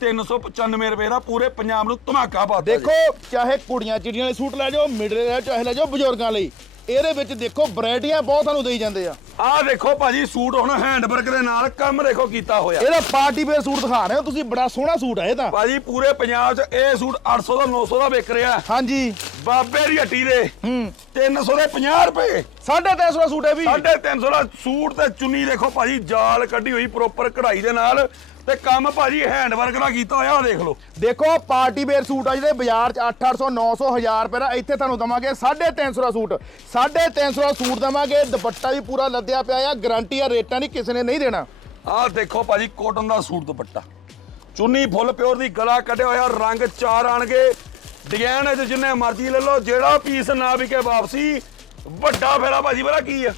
395 ਰੁਪਏ ਦਾ ਪੂਰੇ ਪੰਜਾਬ ਨੂੰ ਧਮਾਕਾ ਪਾਤਾ ਦੇਖੋ ਚਾਹੇ ਕੁੜੀਆਂ ਚਿੜੀਆਂ ਵਾਲੇ ਸੂਟ ਲੈ ਜਾਓ ਮਿਡਲ ਲੈ ਚਾਹੇ ਲੈ ਜਾਓ ਬਜ਼ੁਰਗਾਂ ਲਈ। ਇਹਦੇ ਵਿੱਚ ਦੇਖੋ ਵੈਰਾਈਟੀਆਂ ਬਹੁਤ ਤੁਹਾਨੂੰ ਦੇਈ ਜਾਂਦੇ ਆ। ਆਹ ਦੇਖੋ ਭਾਜੀ ਸੂਟ ਹੁਣ ਹੈਂਡਵਰਕ ਦੇ ਨਾਲ ਕੰਮ ਦੇਖੋ ਕੀਤਾ ਹੋਇਆ। ਇਹਦਾ ਪਾਰਟੀ ਵੇਅਰ ਸੂਟ ਦਿਖਾ ਰਹੇ ਹੋ ਤੁਸੀਂ ਬੜਾ ਸੋਹਣਾ ਸੂਟ ਹੈ ਇਹ ਤਾਂ। ਭਾਜੀ ਪੂਰੇ ਪੰਜਾਬ 'ਚ ਇਹ ਸੂਟ 800 ਦਾ 900 ਦਾ ਵਿਕ ਰਿਹਾ। ਹਾਂਜੀ। ਬਾਬੇ ਦੀ ਹੱਟੀ ਦੇ। ਹੂੰ। 300 ਦੇ 50 ਰੁਪਏ। 350 ਦਾ ਸੂਟ ਹੈ ਵੀ। 350 ਦਾ ਸੂਟ ਤੇ ਚੁੰਨੀ ਦੇਖੋ ਭਾਜੀ ਜਾਲ ਕੱਢੀ ਹੋਈ ਪ੍ਰੋਪਰ ਕਢਾਈ ਦੇ ਨਾਲ। ਤੇ ਕੰਮ ਭਾਜੀ ਹੈਂਡਵਰਕ ਦਾ ਕੀਤਾ ਹੋਇਆ ਉਹ ਦੇਖ ਲਓ। ਦੇਖੋ ਪਾਰਟੀ ਵੇਅਰ ਸੂਟ ਆ ਜਿਹੜੇ ਬਾਜ਼ਾਰ 'ਚ 800 900 1000 ਰੁਪਏ ਦਾ। ਇੱਥੇ ਤੁਹਾਨੂੰ ਦਵਾਂਗੇ 350 ਦਾ ਸੂਟ। 350 ਦਾ ਸੂਟ ਦਵਾਂਗੇ। ਦੁਪੱਟਾ ਵੀ ਪੂਰਾ ਲੱਦਿਆ ਪਿਆ ਆ। ਗਾਰੰਟੀ ਆ ਰੇਟਾਂ ਦੀ ਕਿਸੇ ਨੇ ਨਹੀਂ ਦੇਣਾ। ਆਹ ਦੇਖੋ ਭਾਜੀ ਕੋਟਨ ਦਾ ਸੂਟ ਦੁਪੱਟਾ। ਚੁੰਨੀ ਫੁੱਲ ਪਿਓਰ ਦੀ ਗਲਾ ਕੱਢਿਆ ਹੋਇਆ ਰੰਗ ਚਾਰ ਆਣਗੇ। ਡਿਜ਼ਾਈਨ ਇਹ ਜਿੰਨੇ ਮਰਜ਼ੀ ਲੈ ਲਓ ਜਿਹੜਾ ਪੀਸ ਨਾ ਵਿਕੇ ਵਾਪਸੀ ਵੱਡਾ ਫੇਰਾ ਭਾਜੀ ਬੜਾ ਕੀ ਆ?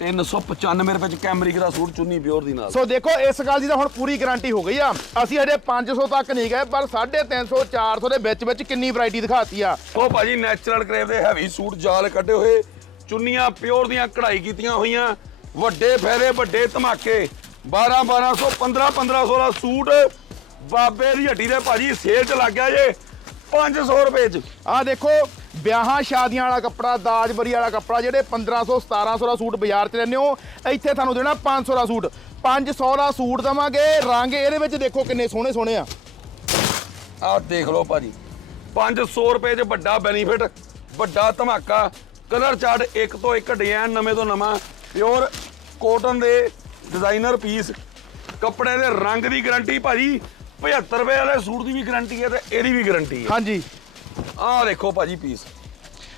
395 ਰੁਪਏ ਚ ਕੈਮਰਿਕ ਦਾ ਸੂਟ ਚੁੰਨੀ ਪਿਓਰ ਦੀ ਨਾਲ। ਸੋ ਦੇਖੋ ਇਸ ਗੱਲ ਦੀ ਤਾਂ ਹੁਣ ਪੂਰੀ ਗਾਰੰਟੀ ਹੋ ਗਈ ਆ। ਅਸੀਂ ਹਜੇ 500 ਤੱਕ ਨਹੀਂ ਗਏ ਪਰ 350 400 ਦੇ ਵਿੱਚ ਵਿੱਚ ਕਿੰਨੀ ਵੈਰਾਈਟੀ ਦਿਖਾਤੀ ਆ। ਉਹ ਭਾਜੀ ਨੈਚੁਰਲ ਕਰੇਵ ਦੇ ਹੈਵੀ ਸੂਟ ਜਾਲ ਕੱਢੇ ਹੋਏ ਚੁੰਨੀਆਂ ਪਿਓਰ ਦੀਆਂ ਕਢਾਈ ਕੀਤੀਆਂ ਹੋਈਆਂ ਵੱਡੇ ਫੈਰੇ ਵੱਡੇ ਧਮਾਕੇ। 12 1200 15 1500 ਦਾ ਸੂਟ ਬਾਬੇ ਦੀ ਹੱਟੀ ਦੇ ਭਾਜੀ ਸੇਲ 'ਚ ਲੱਗ ਗਿਆ ਜੇ 500 ਰੁਪਏ 'ਚ। ਆ ਦੇਖੋ ਵਿਆਹਾਂ ਸ਼ਾਦੀਆਂ ਵਾਲਾ ਕੱਪੜਾ ਦਾਜ ਬਰੀ ਵਾਲਾ ਕੱਪੜਾ ਜਿਹੜੇ 1500 1700 ਦਾ ਸੂਟ ਬਾਜ਼ਾਰ 'ਚ ਲੈਂਦੇ ਹੋ ਇੱਥੇ ਤੁਹਾਨੂੰ ਦੇਣਾ 500 ਦਾ ਸੂਟ। 500 ਦਾ ਸੂਟ ਦਵਾਂਗੇ। ਰੰਗ ਇਹਦੇ ਵਿੱਚ ਦੇਖੋ ਕਿੰਨੇ ਸੋਹਣੇ ਸੋਹਣੇ ਆ। ਆਹ ਦੇਖ ਲਓ ਭਾਜੀ। 500 ਰੁਪਏ 'ਚ ਵੱਡਾ ਬੈਨੀਫਿਟ ਵੱਡਾ ਧਮਾਕਾ। ਕਲਰ ਚਾਰਟ ਇੱਕ ਤੋਂ ਇੱਕ ਡਿਜ਼ਾਈਨ ਨਵੇਂ ਤੋਂ ਨਵਾਂ। ਪਿਓਰ ਕੋਟਨ ਦੇ ਡਿਜ਼ਾਈਨਰ ਪੀਸ ਕੱਪੜੇ ਦੇ ਰੰਗ ਦੀ ਗਾਰੰਟੀ ਭਾਜੀ 75 ਰੁਪਏ ਵਾਲੇ ਸੂਟ ਦੀ ਵੀ ਗਾਰੰਟੀ ਹੈ ਤੇ ਇਹਦੀ ਵੀ ਗਾਰੰਟੀ ਹੈ। ਹਾਂਜੀ। ਆਹ ਦੇਖੋ ਭਾਜੀ ਪੀਸ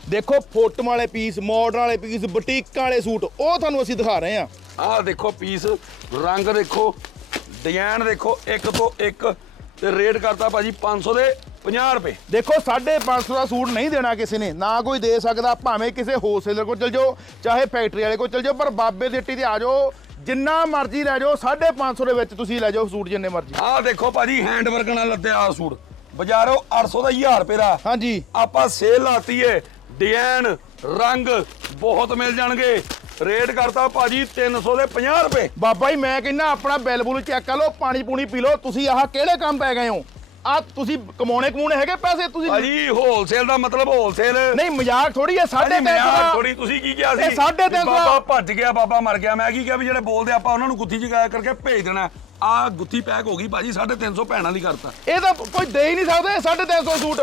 ਦੇਖੋ ਫੋਟੋ ਵਾਲੇ ਪੀਸ ਮਾਡਰਨ ਵਾਲੇ ਪੀਸ ਬੁਟੀਕਾਂ ਵਾਲੇ ਸੂਟ, ਉਹ ਤੁਹਾਨੂੰ ਅਸੀਂ ਦਿਖਾ ਰਹੇ ਆ ਆਹ ਦੇਖੋ ਪੀਸ ਰੰਗ ਦੇਖੋ ਡਿਜ਼ਾਈਨ ਦੇਖੋ, ਇੱਕ ਤੋਂ ਇੱਕ, ਤੇ ਰੇਟ ਕਰਤਾ ਭਾਜੀ 500 ਦੇ 50 ਰੁਪਏ। ਦੇਖੋ 550 ਦਾ ਸੂਟ ਨਹੀਂ ਦੇਣਾ ਕਿਸੇ ਨੇ, ਨਾ ਕੋਈ ਦੇ ਸਕਦਾ, ਭਾਵੇਂ ਕਿਸੇ ਹੋਲਸੇਲਰ ਕੋਲ ਚਲ ਜਾਓ, ਚਾਹੇ ਫੈਕਟਰੀ ਵਾਲੇ ਕੋਲ ਚਲ ਜਾਓ, ਪਰ ਬਾਬੇ ਦੀ ਹੱਟੀ ਤੇ ਆ ਜਾਓ, ਜਿੰਨਾ ਮਰਜ਼ੀ ਲੈ ਜਾਓ 550 ਦੇ ਵਿੱਚ ਤੁਸੀਂ ਲੈ ਜਾਓ ਸੂਟ ਜਿੰਨੇ ਮਰਜ਼ੀ। ਆਹ ਦੇਖੋ ਭਾਜੀ ਹੈਂਡ ਵਰਕ ਨਾਲ ਲੱਦਿਆ ਆਹ ਸੂਟ। ਬਾਜ਼ਾਰੋਂ 800 ਦਾ 1000 ਰੁਪਏ ਦਾ। ਹਾਂਜੀ। ਆਪਾਂ ਸੇਲ ਲਾਤੀ ਏ ਡਿਜ਼ਾਈਨ ਰੰਗ ਬਹੁਤ ਮਿਲ ਜਾਣਗੇ। ਰੇਟ ਕਰਤਾ ਭਾਜੀ 300 ਦੇ 50 ਰੁਪਏ। ਬਾਬਾ ਜੀ ਮੈਂ ਕਹਿੰਦਾ ਆਪਣਾ ਬਿੱਲ ਬੁੱਲ ਚੈੱਕ ਕਰ ਲਓ ਪਾਣੀ ਪੂਣੀ ਪੀ ਲਓ। ਤੁਸੀਂ ਆਹ ਕਿਹੜੇ ਕੰਮ ਪੈ ਗਏ ਹੋ? ਆ ਤੁਸੀਂ ਕਮਾਉਣੇ ਕਮਾਉਣੇ ਹੈਗੇ ਪੈਸੇ? ਤੁਸੀਂ ਭਾਜੀ ਹੋਲਸੇਲ ਦਾ ਮਤਲਬ ਹੋਲਸੇਲ ਨਹੀਂ ਮਜ਼ਾਕ ਥੋੜੀ ਹੈ ਸਾਢੇ ਤਿੰਨ ਸੌ ਦਾ। ਥੋੜੀ ਤੁਸੀਂ ਕੀ ਕਿਹਾ ਸੀ? ਇਹ ਸਾਢੇ ਤਿੰਨ ਸੌ। ਬਾਬਾ ਭੱਜ ਗਿਆ ਬਾਬਾ ਮਰ ਗਿਆ। ਮੈਂ ਕੀ ਕਿਹਾ ਵੀ ਜਿਹੜੇ ਬੋਲਦੇ ਆਪਾਂ ਉਹਨਾਂ ਨੂੰ ਗੁੱਥੀ ਚ ਗਾਇਆ ਕਰਕੇ ਭੇਜ ਦੇਣਾ। ਆ ਗੁੱਥੀ ਪੈਕ ਹੋ ਗਈ ਭਾਜੀ 350 ਭੈਣਾਂ ਦੀ ਕਰਤਾ। ਇਹ ਤਾਂ ਕੋਈ ਦੇ ਹੀ ਨਹੀਂ ਸਕਦੇ ਸਾਢੇ ਤਿੰਨ ਸੌ ਸੂਟ।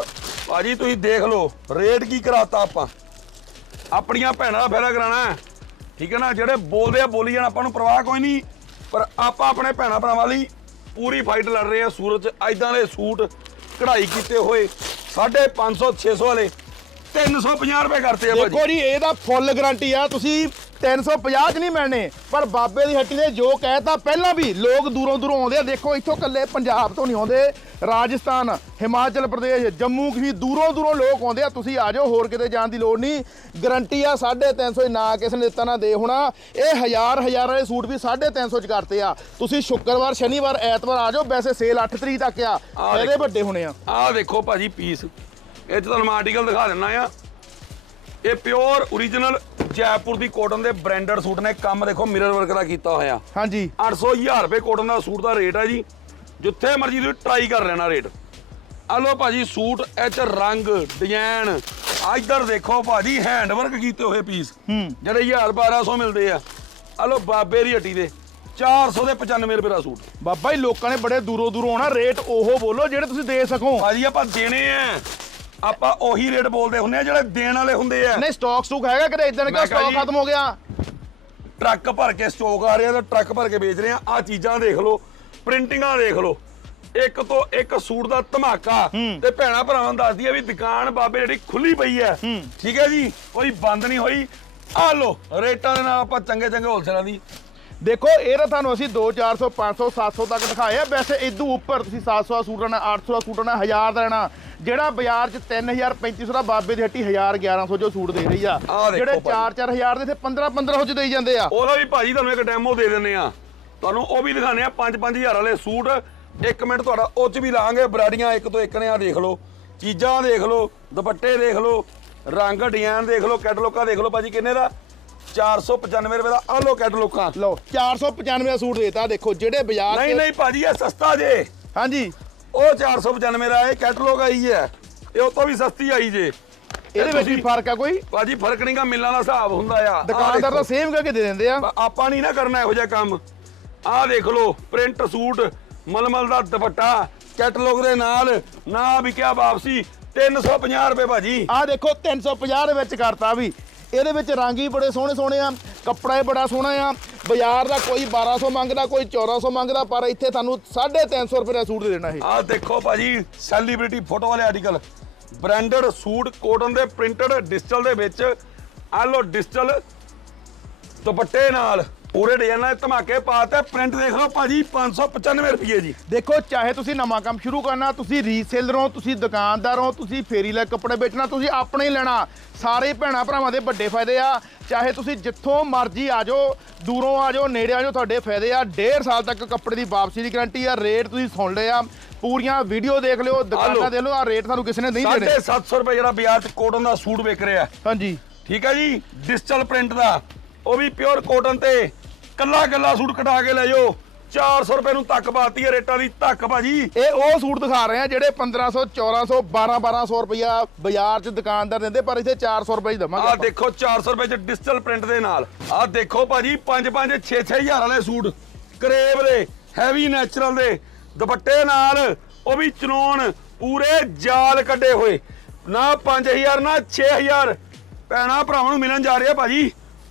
ਭਾਜੀ ਤੁਸੀਂ ਦੇਖ ਲਓ ਰੇਟ ਕੀ ਕਰਾਤਾ ਆਪਾਂ। ਆਪਣੀਆਂ ਭੈਣਾਂ ਦਾ ਫਾਇਦਾ ਕਰਾਣਾ ਹੈ। ਠੀਕ ਹੈ ਨਾ ਜਿਹੜੇ ਬੋਲਦੇ ਆ ਬੋਲੀ ਜਾਣ ਆਪਾਂ ਨੂੰ ਪਰਵਾਹ ਕੋਈ ਨਹੀਂ। ਪਰ ਆਪਾਂ ਆਪਣੇ ਭੈਣਾਂ ਭਰਾਵਾਂ ਲਈ ਪੂਰੀ ਫਾਈਟ ਲੜ ਰਹੇ ਆ ਸੂਰਤ 'ਚ। ਐਦਾਂ ਦੇ ਸੂਟ ਕਢਾਈ ਕੀਤੇ ਹੋਏ 550 600 ਵਾਲੇ। 350 ਰੁਪਏ ਕਰਤੇ ਆ ਭਾਜੀ। ਦੇਖੋ ਜੀ ਇਹਦਾ ਫੁੱਲ ਗਾਰੰਟੀ ਆ ਤੁਸੀਂ 350 ਚ ਨਹੀਂ ਮਿਲਣੇ ਪਰ ਬਾਬੇ ਦੀ ਹੱਟੀ ਨੇ ਜੋ ਕਹਿਤਾ ਪਹਿਲਾਂ ਵੀ ਲੋਕ ਦੂਰੋਂ ਦੂਰੋਂ ਆਉਂਦੇ ਆ ਦੇਖੋ ਇੱਥੋਂ ਕੱਲੇ ਪੰਜਾਬ ਤੋਂ ਨਹੀਂ ਆਉਂਦੇ ਰਾਜਸਥਾਨ ਹਿਮਾਚਲ ਪ੍ਰਦੇਸ਼ ਜੰਮੂ ਕਸ਼ਮੀਰ ਦੂਰੋਂ ਦੂਰੋਂ ਲੋਕ ਆਉਂਦੇ ਆ ਤੁਸੀਂ ਆ ਜਾਓ ਹੋਰ ਕਿਤੇ ਜਾਣ ਦੀ ਲੋੜ ਨਹੀਂ। ਗਾਰੰਟੀ ਆ 350 ਨਾ ਕਿਸੇ ਨੇ ਦਿੱਤਾ ਨਾ ਦੇ ਹੋਣਾ। ਇਹ ਹਜ਼ਾਰ ਹਜ਼ਾਰ ਵਾਲੇ ਸੂਟ ਵੀ 350 ਚ ਕਰਤੇ ਆ। ਤੁਸੀਂ ਸ਼ੁੱਕਰਵਾਰ ਸ਼ਨੀਵਾਰ ਐਤਵਾਰ ਆ ਜਾਓ ਵੈਸੇ ਸੇਲ 8 ਤਰੀਕ ਤੱਕ ਆ। ਇਹਦੇ। ਵੱਡੇ ਹੋਣੇ ਆ। ਆਹ ਦੇਖੋ ਭਾਜੀ ਪੀਸ ਇਹ 'ਚ ਤੁਹਾਨੂੰ ਮੈਂ ਆਰਟੀਕਲ ਦਿਖਾ ਦਿੰਨਾ ਆ। ਇਹ ਪਿਓਰ origignal ਜੈਪੁਰ ਦੀ ਕਾਟਨ ਦੇ ਬ੍ਰਾਂਡਡ ਸੂਟ ਨੇ। ਕੰਮ ਦੇਖੋ ਮਿਰਰ ਵਰਕ ਦਾ ਕੀਤਾ ਹੋਇਆ। ਹਾਂਜੀ। 800 1000 ਰੁਪਏ ਕਾਟਨ ਦਾ ਸੂਟ ਦਾ ਰੇਟ ਹੈ ਜੀ। ਜਿੱਥੇ ਮਰਜ਼ੀ ਤੁਸੀਂ ਟਰਾਈ ਕਰ ਲੈਣਾ ਰੇਟ ਆ ਲੋ ਭਾਜੀ ਸੂਟ ਇਹ 'ਚ ਰੰਗ ਡਿਜ਼ਾਈਨ ਆ ਇੱਧਰ ਦੇਖੋ ਭਾਜੀ ਹੈਂਡ ਵਰਕ ਕੀਤੇ ਹੋਏ ਪੀਸ। ਜਿਹੜੇ 1000 1200 ਮਿਲਦੇ ਆ। ਆ ਲੋ ਬਾਬੇ ਦੀ ਹੱਟੀ ਦੇ। 400 ਦੇ 95 ਰੁਪਏ ਦਾ ਸੂਟ। ਬਾਬਾ ਜੀ ਲੋਕਾਂ ਨੇ ਬੜੇ ਦੂਰੋਂ ਦੂਰੋਂ ਆਉਣਾ। ਰੇਟ ਉਹ ਬੋਲੋ ਜਿਹੜੇ ਤੁਸੀਂ ਦੇ ਸਕੋ। ਭਾਜੀ ਆਪਾਂ ਦੇਣੇ ਆ। ਆਪਾਂ ਉਹੀ ਰੇਟ ਬੋਲਦੇ ਹੁੰਦੇ ਆ ਜਿਹੜੇ ਦੇਣ ਵਾਲੇ ਹੁੰਦੇ ਆ। ਨਹੀਂ ਸਟਾਕ ਸਟੂਕ ਹੈਗਾ ਕਿਤੇ? ਇਦਾਂ ਕਿ ਸਟਾਕ ਖਤਮ ਹੋ ਗਿਆ। ਟਰੱਕ ਭਰ ਕੇ ਸਟੋਕ ਆ ਰਿਹਾ ਤੇ ਟਰੱਕ ਭਰ ਕੇ ਵੇਚ ਰਹੇ ਆ। ਆ ਚੀਜ਼ਾਂ ਦੇਖ ਲਓ ਪ੍ਰਿੰਟਿੰਗਾਂ ਦੇਖ ਲਓ। ਇੱਕ ਤੋਂ ਇੱਕ ਸੂਟ ਦਾ ਧਮਾਕਾ। ਤੇ ਭੈਣਾ ਭਰਾਵਾਂ ਨੂੰ ਦੱਸਦੀ ਆ ਵੀ ਦੁਕਾਨ ਬਾਬੇ ਜਿਹੜੀ ਖੁੱਲੀ ਪਈ ਹੂੰ। ਠੀਕ ਹੈ ਜੀ? ਕੋਈ ਬੰਦ ਨਹੀਂ ਹੋਈ। ਆ ਲੋ ਰੇਟਾਂ ਦੇ ਨਾਲ ਆਪਾਂ ਚੰਗੇ ਚੰਗੇ ਹੋਲਸੇਲਾਂ ਦੀ। ਦੇਖੋ ਇਹ ਤਾਂ ਤੁਹਾਨੂੰ ਅਸੀਂ 2 400 500 700 ਤੱਕ ਦਿਖਾਏ ਆ। ਵੈਸੇ ਇਦੋਂ ਉੱਪਰ ਤੁਸੀਂ 700 ਦਾ ਸੂਟ ਲੈਣਾ 800 ਦਾ ਸੂਟ ਲੈਣਾ 1000 ਦਾ ਲੈਣਾ। ਜਿਹੜਾ ਬਾਜ਼ਾਰ 'ਚ 3000 3500 ਦਾ ਬਾਬੇ ਦੀ ਹੱਟੀ 1000 1100 ਜੋ ਸੂਟ ਦੇ ਰਹੀ ਆ ਜਿਹੜੇ ਭਾਈ। 4 4000 ਦੇ ਇੱਥੇ 15 1500 ਚ ਦੇਈ ਜਾਂਦੇ ਆ। ਉਹਦਾ ਵੀ ਭਾਜੀ ਤੁਹਾਨੂੰ ਇੱਕ ਡੈਮੋ ਦੇ ਦਿੰਨੇ ਆ। ਤੁਹਾਨੂੰ ਉਹ ਵੀ ਦਿਖਾਣੇ ਆ 5-5000 ਵਾਲੇ ਸੂਟ। ਇੱਕ ਮਿੰਟ ਤੁਹਾਡਾ ਉਹ ਚ ਵੀ ਲਾਂਗੇ ਬਰਾੜੀਆਂ ਇੱਕ ਤੋਂ ਇੱਕ ਨੇ ਆ ਦੇਖ ਲਓ। ਚੀਜ਼ਾਂ ਦੇਖ ਲਓ ਦੁਪੱਟੇ ਦੇਖ ਲਓ ਰੰਗ ਡਿਜ਼ਾਈਨ ਦੇਖ ਲਓ ਕੈਟਲੋਕਾਂ ਦੇਖ ਲਓ ਭਾਜੀ ਕਿੰਨੇ ਦਾ? 495 ਰੁਪਏ ਦਾ ਆ ਲਓ ਕੈਟਲੋਕਾਂ ਲਓ 495 ਦਾ ਸੂਟ ਦੇਤਾ ਦੇਖੋ ਜਿਹੜੇ ਬਾਜ਼ਾਰ ਨਹੀਂ ਨਹੀਂ ਭਾਜੀ ਇਹ ਸਸਤਾ ਜੇ। ਹਾਂਜੀ। ਉਹ 495 ਦਾ ਇਹ ਕੈਟਲੋਗ ਆਈ ਹੈ। ਇਹ ਉਹ ਤੋਂ ਵੀ ਸਸਤੀ ਆਈ ਜੇ। ਇਹਦੇ ਵਿੱਚ ਵੀ ਫ਼ਰਕ ਆ ਕੋਈ? ਭਾਜੀ ਫ਼ਰਕ ਨਹੀਂਗਾ ਮਿਲਣ ਦਾ ਹਿਸਾਬ ਹੁੰਦਾ ਆ। ਦੁਕਾਨਦਾਰ। ਤਾਂ ਸੇਮ ਕਰਕੇ ਦੇ ਦਿੰਦੇ ਆ। ਆਪਾਂ ਨਹੀਂ ਨਾ ਕਰਨਾ ਇਹੋ ਜਿਹਾ ਕੰਮ। ਆਹ ਦੇਖ ਲਓ ਪ੍ਰਿੰਟ ਸੂਟ ਮਲਮਲ ਦਾ ਦੁਪੱਟਾ ਕੈਟਲੌਗ ਦੇ ਨਾਲ ਨਾ ਵਿਕਿਆ ਵਾਪਸੀ 350 ਰੁਪਏ ਭਾਜੀ। ਆਹ ਦੇਖੋ 350 ਦੇ ਵਿੱਚ ਕਰਤਾ ਵੀ। ਇਹਦੇ ਵਿੱਚ ਰੰਗ ਹੀ ਬੜੇ ਸੋਹਣੇ ਸੋਹਣੇ ਆ। ਕੱਪੜਾ ਹੀ ਬੜਾ ਸੋਹਣਾ ਆ। ਬਾਜ਼ਾਰ ਦਾ ਕੋਈ 1200 ਮੰਗਦਾ, ਕੋਈ 1400 ਮੰਗਦਾ, ਪਰ ਇੱਥੇ ਤੁਹਾਨੂੰ 350 ਰੁਪਏ ਦਾ ਸੂਟ ਦੇ ਦੇਣਾ ਇਹ। ਆਹ ਦੇਖੋ ਭਾਜੀ ਸੈਲੀਬ੍ਰਿਟੀ ਫੋਟੋ ਵਾਲੇ ਆਰਟੀਕਲ ਬ੍ਰਾਂਡਡ ਸੂਟ ਕੋਟਨ ਦੇ ਪ੍ਰਿੰਟਡ ਡਿਜੀਟਲ ਦੇ ਵਿੱਚ ਆਹ ਲੋ ਡਿਜੀਟਲ ਦੁਪੱਟੇ ਨਾਲ ਪੂਰੇ ਡਿਜ਼ਾਈਨਾਂ ਦੇ ਧਮਾਕੇ ਪਾਤੇ ਪ੍ਰਿੰਟ ਦੇਖ ਲਓ ਭਾਜੀ 595 ਰੁਪਏ ਜੀ। ਦੇਖੋ ਚਾਹੇ ਤੁਸੀਂ ਨਵਾਂ ਕੰਮ ਸ਼ੁਰੂ ਕਰਨਾ ਤੁਸੀਂ ਰੀਸੇਲਰ ਹੋ ਤੁਸੀਂ ਦੁਕਾਨਦਾਰ ਹੋ ਤੁਸੀਂ ਫੇਰੀ ਲੈ ਕੱਪੜੇ ਵੇਚਣਾ ਤੁਸੀਂ ਆਪਣੇ ਲੈਣਾ। ਸਾਰੇ ਭੈਣਾ ਭਰਾਵਾਂ ਦੇ ਵੱਡੇ ਫਾਇਦੇ ਆ। ਚਾਹੇ ਤੁਸੀਂ ਜਿੱਥੋਂ ਮਰਜ਼ੀ ਆ ਜਾਓ ਦੂਰੋਂ ਆ ਜਾਓ ਨੇੜੇ ਆ ਜਾਓ ਤੁਹਾਡੇ ਫਾਇਦੇ ਆ। ਡੇਢ ਸਾਲ ਤੱਕ ਕੱਪੜੇ ਦੀ ਵਾਪਸੀ ਦੀ ਗਾਰੰਟੀ ਆ। ਰੇਟ ਤੁਸੀਂ ਸੁਣ ਲਏ ਆ। ਪੂਰੀਆਂ ਵੀਡੀਓ ਦੇਖ ਲਿਓ ਦੁਕਾਨਾਂ ਦੇ ਲਓ ਆ ਰੇਟ ਤੁਹਾਨੂੰ ਕਿਸੇ ਨੇ ਨਹੀਂ ਦੇਣੇ। 750 ਰੁਪਏ ਜਿਹੜਾ ਬਾਜ਼ਾਰ 'ਚ ਕੋਟਨ ਦਾ ਸੂਟ ਵਿਕ ਰਿਹਾ। ਹਾਂਜੀ। ਠੀਕ ਹੈ ਜੀ? ਡਿਜੀਟਲ ਪ੍ਰਿੰਟ ਦਾ। ਉਹ ਵੀ ਪਿਓਰ ਕੋਟਨ ਤੇ। ਕੱਲਾ ਕੱਲਾ ਸੂਟ ਕਟਾ ਕੇ ਲੈ ਜਾਓ। 400 ਰੁਪਏ ਨੂੰ ਤੱਕ ਪਾਤੀ ਹੈ ਰੇਟਾਂ ਦੀ ਤੱਕ ਭਾਜੀ। ਇਹ ਉਹ ਸੂਟ ਦਿਖਾ ਰਹੇ ਆ ਜਿਹੜੇ 1500 1400 12 1200 ਰੁਪਇਆ ਬਾਜ਼ਾਰ 'ਚ ਦੁਕਾਨਦਾਰ ਦਿੰਦੇ ਪਰ ਇੱਥੇ 400 ਰੁਪਏ ਹੀ ਦਵਾਂਗੇ ਆਹ ਦੇਖੋ 400 ਰੁਪਏ ਚ ਡਿਜੀਟਲ ਪ੍ਰਿੰਟ ਦੇ ਨਾਲ। ਆਹ ਦੇਖੋ ਭਾਜੀ 5 5 6 6 ਹਜ਼ਾਰ ਵਾਲੇ ਸੂਟ। ਕਰੇਬ ਦੇ ਹੈਵੀ ਨੈਚੁਰਲ ਦੇ। ਦੁਪੱਟੇ ਨਾਲ ਉਹ ਵੀ ਚਨੋਣ ਪੂਰੇ ਜਾਲ ਕੱਢੇ ਹੋਏ। ਨਾ 5000 ਨਾ 6000 ਭੈਣਾ ਭਰਾਵਾਂ ਨੂੰ ਮਿਲਣ ਜਾ ਰਿਹਾ ਭਾਜੀ।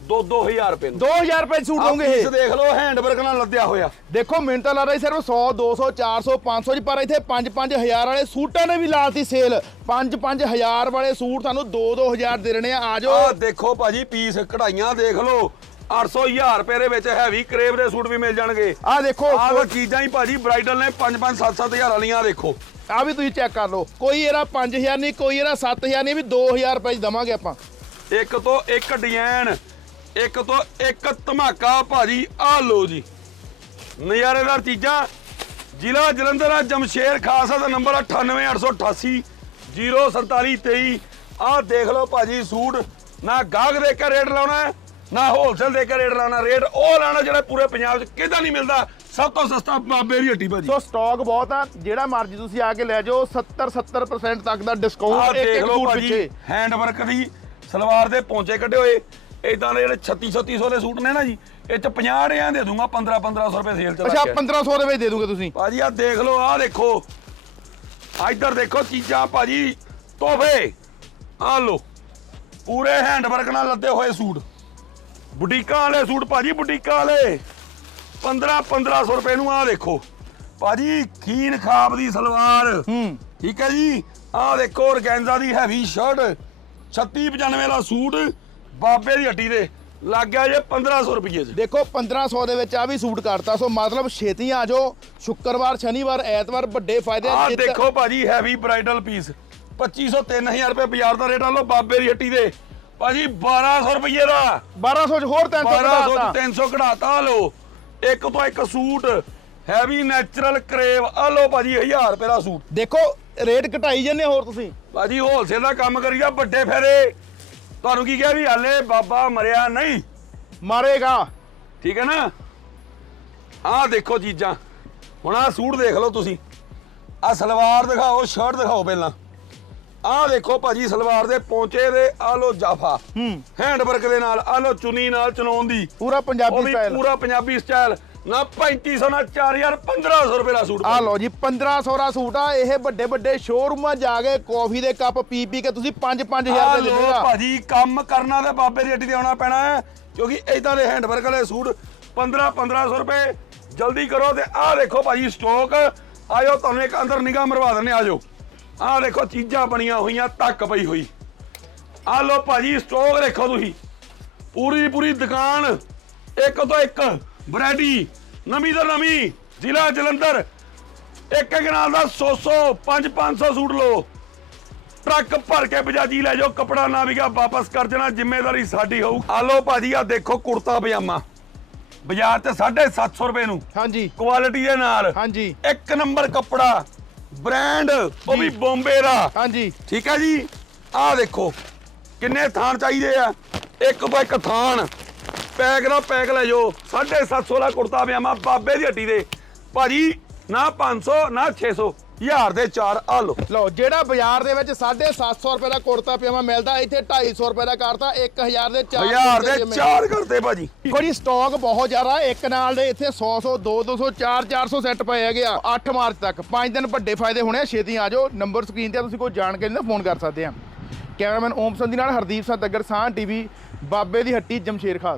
2-2000 ਰੁਪਏ ਨੂੰ। 2000 ਰੁਪਏ ਸੂਟ ਦੋਗੇ ਇਹ। ਦੇਖ ਲਓ ਹੈਂਡਵਰਕ ਨਾਲ ਲੱਦਿਆ ਹੋਇਆ। ਦੇਖੋ ਮੈਨੂੰ ਤਾਂ ਲੱਗਦਾ ਸਿਰਫ 100 200 400 500 ਚ ਪਰ ਇੱਥੇ 5 ਹਜ਼ਾਰ ਵਾਲੇ ਸੂਟਾਂ ਨੇ ਵੀ ਲਾਤੀ ਸੇਲ 5 ਹਜ਼ਾਰ ਵਾਲੇ ਸੂਟ ਤੁਹਾਨੂੰ 2 2000 ਦੇ ਰਹੇ ਆ। ਆ ਜਾਓ। ਆਹ ਦੇਖੋ ਭਾਜੀ ਪੀਸ ਕਢਾਈਆਂ ਦੇਖ ਲਓ। 800 ਹਜ਼ਾਰ ਰੁਪਏ ਦੇ ਵਿੱਚ ਹੈਵੀ ਕਰੇਵ ਦੇ ਸੂਟ ਵੀ ਮਿਲ ਜਾਣਗੇ। ਆ ਦੇਖੋ। ਆਹ ਚੀਜ਼ਾਂ ਹੀ ਭਾਜੀ ਬ੍ਰਾਈਡਲ ਨੇ 5-5 7-7 ਹਜ਼ਾਰ ਵਾਲੀਆਂ ਆਹ ਦੇਖੋ। ਆ ਵੀ ਤੁਸੀਂ ਚੈੱਕ ਕਰ ਲਓ। ਕੋਈ ਇਹਦਾ 5000 ਨਹੀਂ ਕੋਈ ਇਹਦਾ 7000 ਨਹੀਂ ਵੀ 2000 ਰੁਪਏ 'ਚ ਦਵਾਂਗੇ ਆਪਾਂ। ਇੱਕ ਤੋਂ ਇੱਕ ਡਿਜ਼ਾਈਨ ਇੱਕ ਤੋਂ ਇੱਕ ਧਮਾਕਾ ਭਾਜੀ। ਆਹ ਲੋ ਜੀ। ਨਜ਼ਾਰੇਦਾਰ ਚੀਜ਼ਾਂ। ਜ਼ਿਲ੍ਹਾ ਜਲੰਧਰ ਆ ਜਮਸ਼ੇਰ ਖਾਲਸਾ ਦਾ ਨੰਬਰ 98888 04723 ਆਹ ਦੇਖ ਲਓ ਭਾਜੀ ਸੂਟ। ਨਾ ਗਾਹਕ ਦੇ ਕੇ ਰੇਟ ਲਾਉਣਾ ਨਾ ਹੋਲਸੇਲ ਦੇ ਕੇ ਰੇਟ ਲਾਉਣਾ। ਰੇਟ ਉਹ ਲਾਉਣਾ ਜਿਹੜਾ ਪੂਰੇ ਪੰਜਾਬ 'ਚ ਕਿਤੇ ਨਹੀਂ ਮਿਲਦਾ। ਸਭ ਤੋਂ ਸਸਤਾ ਬਾਬੇ ਦੀ ਹੱਟੀ ਭਾਜੀ। ਸੋ ਸਟਾਕ ਬਹੁਤ ਆ। ਜਿਹੜਾ ਮਰਜ਼ੀ ਤੁਸੀਂ ਆ ਕੇ ਲੈ ਜਾਓ 70 70% ਤੱਕ ਦਾ ਡਿਸਕਾਊਂਟ ਇੱਕ ਦੇਖ ਇੱਕ ਲਓ ਸੂਟ ਭਾਜੀ ਪਿੱਛੇ। ਹੈਂਡ ਵਰਕ ਦੀ ਸਲਵਾਰ ਦੇ ਪੌਂਚੇ ਕੱਢੇ ਹੋਏ। ਇਦਾਂ ਦੇ ਜਿਹੜੇ 36 3600 ਦੇ ਸੂਟ ਨੇ ਨਾ ਜੀ ਇਹ ਚ 50 ਰਿਆਂ ਦੇ ਦੂੰਗਾ 15 1500 ਰੁਪਏ ਸੇਲ ਚ ਅੱਛਾ ਰੱਖ ਕੇ। 1500 ਦੇ ਵਿੱਚ ਦੇ ਦੂਗੇ ਤੁਸੀਂ? ਭਾਜੀ ਆ ਦੇਖ ਲਓ ਆ ਦੇਖੋ। ਆ ਇੱਧਰ ਦੇਖੋ ਚੀਜ਼ਾਂ ਭਾਜੀ ਤੋਹਫੇ। ਆ ਲਓ ਪੂਰੇ ਹੈਂਡ ਵਰਕ ਨਾਲ ਲੱਦੇ ਹੋਏ ਸੂਟ। ਬੁਟੀਕਾਂ ਵਾਲੇ ਸੂਟ ਭਾਜੀ ਬੁਟੀਕਾਂ ਵਾਲੇ। 15 1500 ਰੁਪਏ ਨੂੰ ਆ ਦੇਖੋ। ਭਾਜੀ ਖੀਨ ਖਾਬ ਦੀ ਸਲਵਾਰ। ਹੂੰ। ਠੀਕ ਹੈ ਜੀ? ਆਹ ਦੇਖੋ ਔਰਗੈਂਜ਼ਾ ਦੀ ਹੈਵੀ ਸ਼ਰਟ 3695 ਦਾ ਸੂਟ। ਬਾਬੇ ਦੀ ਹੱਟੀ ਦੇ ਲੱਗ ਗਿਆ ਜੇ 1500 ਰੁਪਏ ਚ। ਦੇਖੋ 1500 ਦੇ ਵਿੱਚ ਆ ਵੀ ਸੂਟ ਕਰਤਾ ਸੋ ਮਤਲਬ ਛੇਤੀ ਆ ਜਾਓ। ਸ਼ੁੱਕਰਵਾਰ ਸ਼ਨੀਵਾਰ ਐਤਵਾਰ ਵੱਡੇ ਫਾਇਦੇ ਜਿੱਤ- ਦੇਖੋ ਭਾਜੀ ਹੈਵੀ ਬ੍ਰਾਈਡਲ ਪੀਸ 2500 3000 ਰੁਪਏ ਬਾਜ਼ਾਰ ਦਾ ਰੇਟ ਆ ਲਓ ਬਾਬੇ ਦੀ ਹੱਟੀ ਦੇ। ਭਾਜੀ 1200 ਰੁਪਏ ਦਾ। 1200 ਚ ਹੋਰ 300 1200 ਘਟਾਤਾ ਤੋਂ 300 ਕਢਾਤਾ। ਲਓ। ਇੱਕ ਤੋਂ ਇੱਕ ਸੂਟ ਹੈਵੀ ਨੈਚੁਰਲ ਕਰੇਵ ਆ ਲਓ ਭਾਜੀ 1000 ਰੁਪਏ ਦਾ ਸੂਟ। ਦੇਖੋ ਰੇਟ ਘਟਾਈ ਜੰਨੇ ਹੋਰ ਤੁਸੀਂ। ਭਾਜੀ ਹੋਲਸੇਲ ਦਾ ਕੰਮ ਕਰੀਦਾ ਵੱਡੇ ਫੇਰੇ ਤੁਹਾਨੂੰ ਕੀ ਕਿਹਾ ਵੀ ਹਾਲੇ ਬਾਬਾ ਮਰਿਆ ਨਹੀਂ? ਮਾਰੇਗਾ। ਠੀਕ ਹੈ ਨਾ? ਆਹ ਦੇਖੋ ਚੀਜ਼ਾਂ। ਹੁਣ ਆਹ ਸੂਟ ਦੇਖ ਲਓ ਤੁਸੀਂ। ਆਹ ਸਲਵਾਰ ਦਿਖਾਓ ਸ਼ਰਟ ਦਿਖਾਓ ਪਹਿਲਾਂ। ਆਹ ਦੇਖੋ ਭਾਜੀ ਸਲਵਾਰ ਦੇ ਪੌਂਚੇ ਦੇ ਆਹ ਲੋ ਜਾਫਾ। ਹੂੰ। ਹੈਂਡ ਵਰਕ ਦੇ ਨਾਲ ਆਹ ਲੋ ਚੁੰਨੀ ਨਾਲ ਚਨੌਨ ਦੀ। ਪੂਰਾ ਉਹ ਪੰਜਾਬੀ ਵੀ ਸਟਾਈਲ ਪੂਰਾ ਪੰਜਾਬੀ ਸਟਾਈਲ ਨਾ 3500 ਨਾ 4000 1500 ਰੁਪਏ ਦਾ ਸੂਟ ਆ ਲਓ ਜੀ 1500 ਦਾ ਸੂਟ ਆ। ਇਹ ਵੱਡੇ ਵੱਡੇ ਸ਼ੋਰੂਮਾਂ ਜਾ ਕੇ ਕਾਫੀ ਦੇ ਕੱਪ ਪੀ ਪੀ ਕੇ ਤੁਸੀਂ 5 5000 ਆਹ ਦੇ ਆ। ਭਾਜੀ ਕੰਮ ਕਰਨਾ ਤੇ ਬਾਬੇ ਦੀ ਹੱਟੀ ਤੇ ਆਉਣਾ ਪੈਣਾ ਹੈ ਕਿਉਂਕਿ ਇਦਾਂ ਦੇ ਹੈਂਡ ਵਰਕ ਵਾਲੇ ਸੂਟ 15 1500 ਰੁਪਏ। ਜਲਦੀ ਕਰੋ ਤੇ ਆਹ ਦੇਖੋ ਭਾਜੀ ਸਟਾਕ ਆਇਓ ਤੁਹਾਨੂੰ ਇੱਕ ਅੰਦਰ ਨਿਗਾਹ ਮਰਵਾ ਦਿੰਨੇ ਆਜੋ ਆਹ ਦੇਖੋ ਚੀਜ਼ਾਂ ਬਣੀਆਂ ਹੋਈਆਂ ਤੱਕ ਪਈ ਹੋਈ। ਆ ਲੋ ਭਾਜੀ ਸਟੋਕ ਦੇਖੋ ਤੁਸੀਂ। ਪੂਰੀ ਪੂਰੀ ਦੁਕਾਨ ਇੱਕ ਤੋਂ ਇੱਕ। ਵੈਰਾਈਟੀ ਨਵੀਂ ਤੋਂ ਨਵੀਂ ਜ਼ਿਲ੍ਹਾ ਜਲੰਧਰ। ਇੱਕ ਇੱਕ ਨਾਲ ਦਾ 100 100 5 500 ਸੂਟ ਲਓ। ਟਰੱਕ ਭਰ ਕੇ ਬਜਾਜੀ ਲੈ ਜਾਓ ਕਪੜਾ ਨਾ ਵਿਗਾ ਵਾਪਸ ਕਰ ਦੇਣਾ ਜ਼ਿੰਮੇਵਾਰੀ ਸਾਡੀ ਹੋਊ। ਆ ਲੋ ਭਾਜੀ ਆ ਦੇਖੋ ਕੁੜਤਾ ਪਜਾਮਾ। ਬਾਜ਼ਾਰ ਤੇ 750 ਰੁਪਏ ਨੂੰ। ਹਾਂਜੀ। ਕੁਆਲਿਟੀ ਦੇ ਨਾਲ। ਹਾਂਜੀ। ਇੱਕ ਨੰਬਰ ਕੱਪੜਾ ਬ੍ਰਾਂਡ ਉਹ ਵੀ ਬੰਬੇ ਦਾ। ਹਾਂਜੀ। ਠੀਕ ਹੈ ਜੀ? ਆਹ ਦੇਖੋ ਕਿੰਨੇ ਥਾਨ ਚਾਹੀਦੇ ਆ। ਇੱਕ ਤੋਂ ਇੱਕ ਥਾਨ। ਪੈਕ ਦਾ ਪੈਕ ਲੈ ਜਾਓ। 750 ਦਾ ਕੁੜਤਾ ਪਜਾਮਾ ਬਾਬੇ ਦੀ ਹੱਟੀ ਦੇ। ਭਾਜੀ ਨਾ 500 ਨਾ 600 ਹਜ਼ਾਰ ਦੇ ਚਾਰ ਆ ਲਓ। ਲਓ ਜਿਹੜਾ ਬਾਜ਼ਾਰ ਦੇ ਵਿੱਚ 750 ਰੁਪਏ ਦਾ ਕੁੜਤਾ ਪਜਾਮਾ ਮਿਲਦਾ ਇੱਥੇ 250 ਰੁਪਏ ਦਾ ਕਰਤਾ 1000 ਦੇ ਚਾਰ ਹਜ਼ਾਰ ਦੇ। ਚਾਰ ਕਰਤੇ ਭਾਜੀ। ਕੋਈ ਸਟਾਕ ਬਹੁਤ ਜ਼ਿਆਦਾ ਇੱਕ ਨਾਲ ਦੇ ਇੱਥੇ 100 100 2 200 4 400 ਸੈੱਟ ਪਏ ਹੈਗੇ ਆ 8 ਮਾਰਚ ਤੱਕ। 5 ਦਿਨ ਵੱਡੇ ਫਾਇਦੇ ਹੋਣੇ ਆ ਛੇਤੀ ਆ ਜਾਓ। ਨੰਬਰ ਸਕਰੀਨ ਤੇ ਆ, ਤੁਸੀਂ ਕੋਈ ਜਾਣਕਾਰੀ ਦਾ ਫੋਨ ਕਰ ਸਕਦੇ ਆ। ਕੈਮਰਾਮੈਨ ਓਮ ਸੰਧੀ ਨਾਲ ਹਰਦੀਪ ਸਿੰਘ ਦੱਗਰ ਸਾਹ ਟੀਵੀ ਬਾਬੇ ਦੀ ਹੱਟੀ ਜਮਸ਼ੇਰ ਖਾਸ।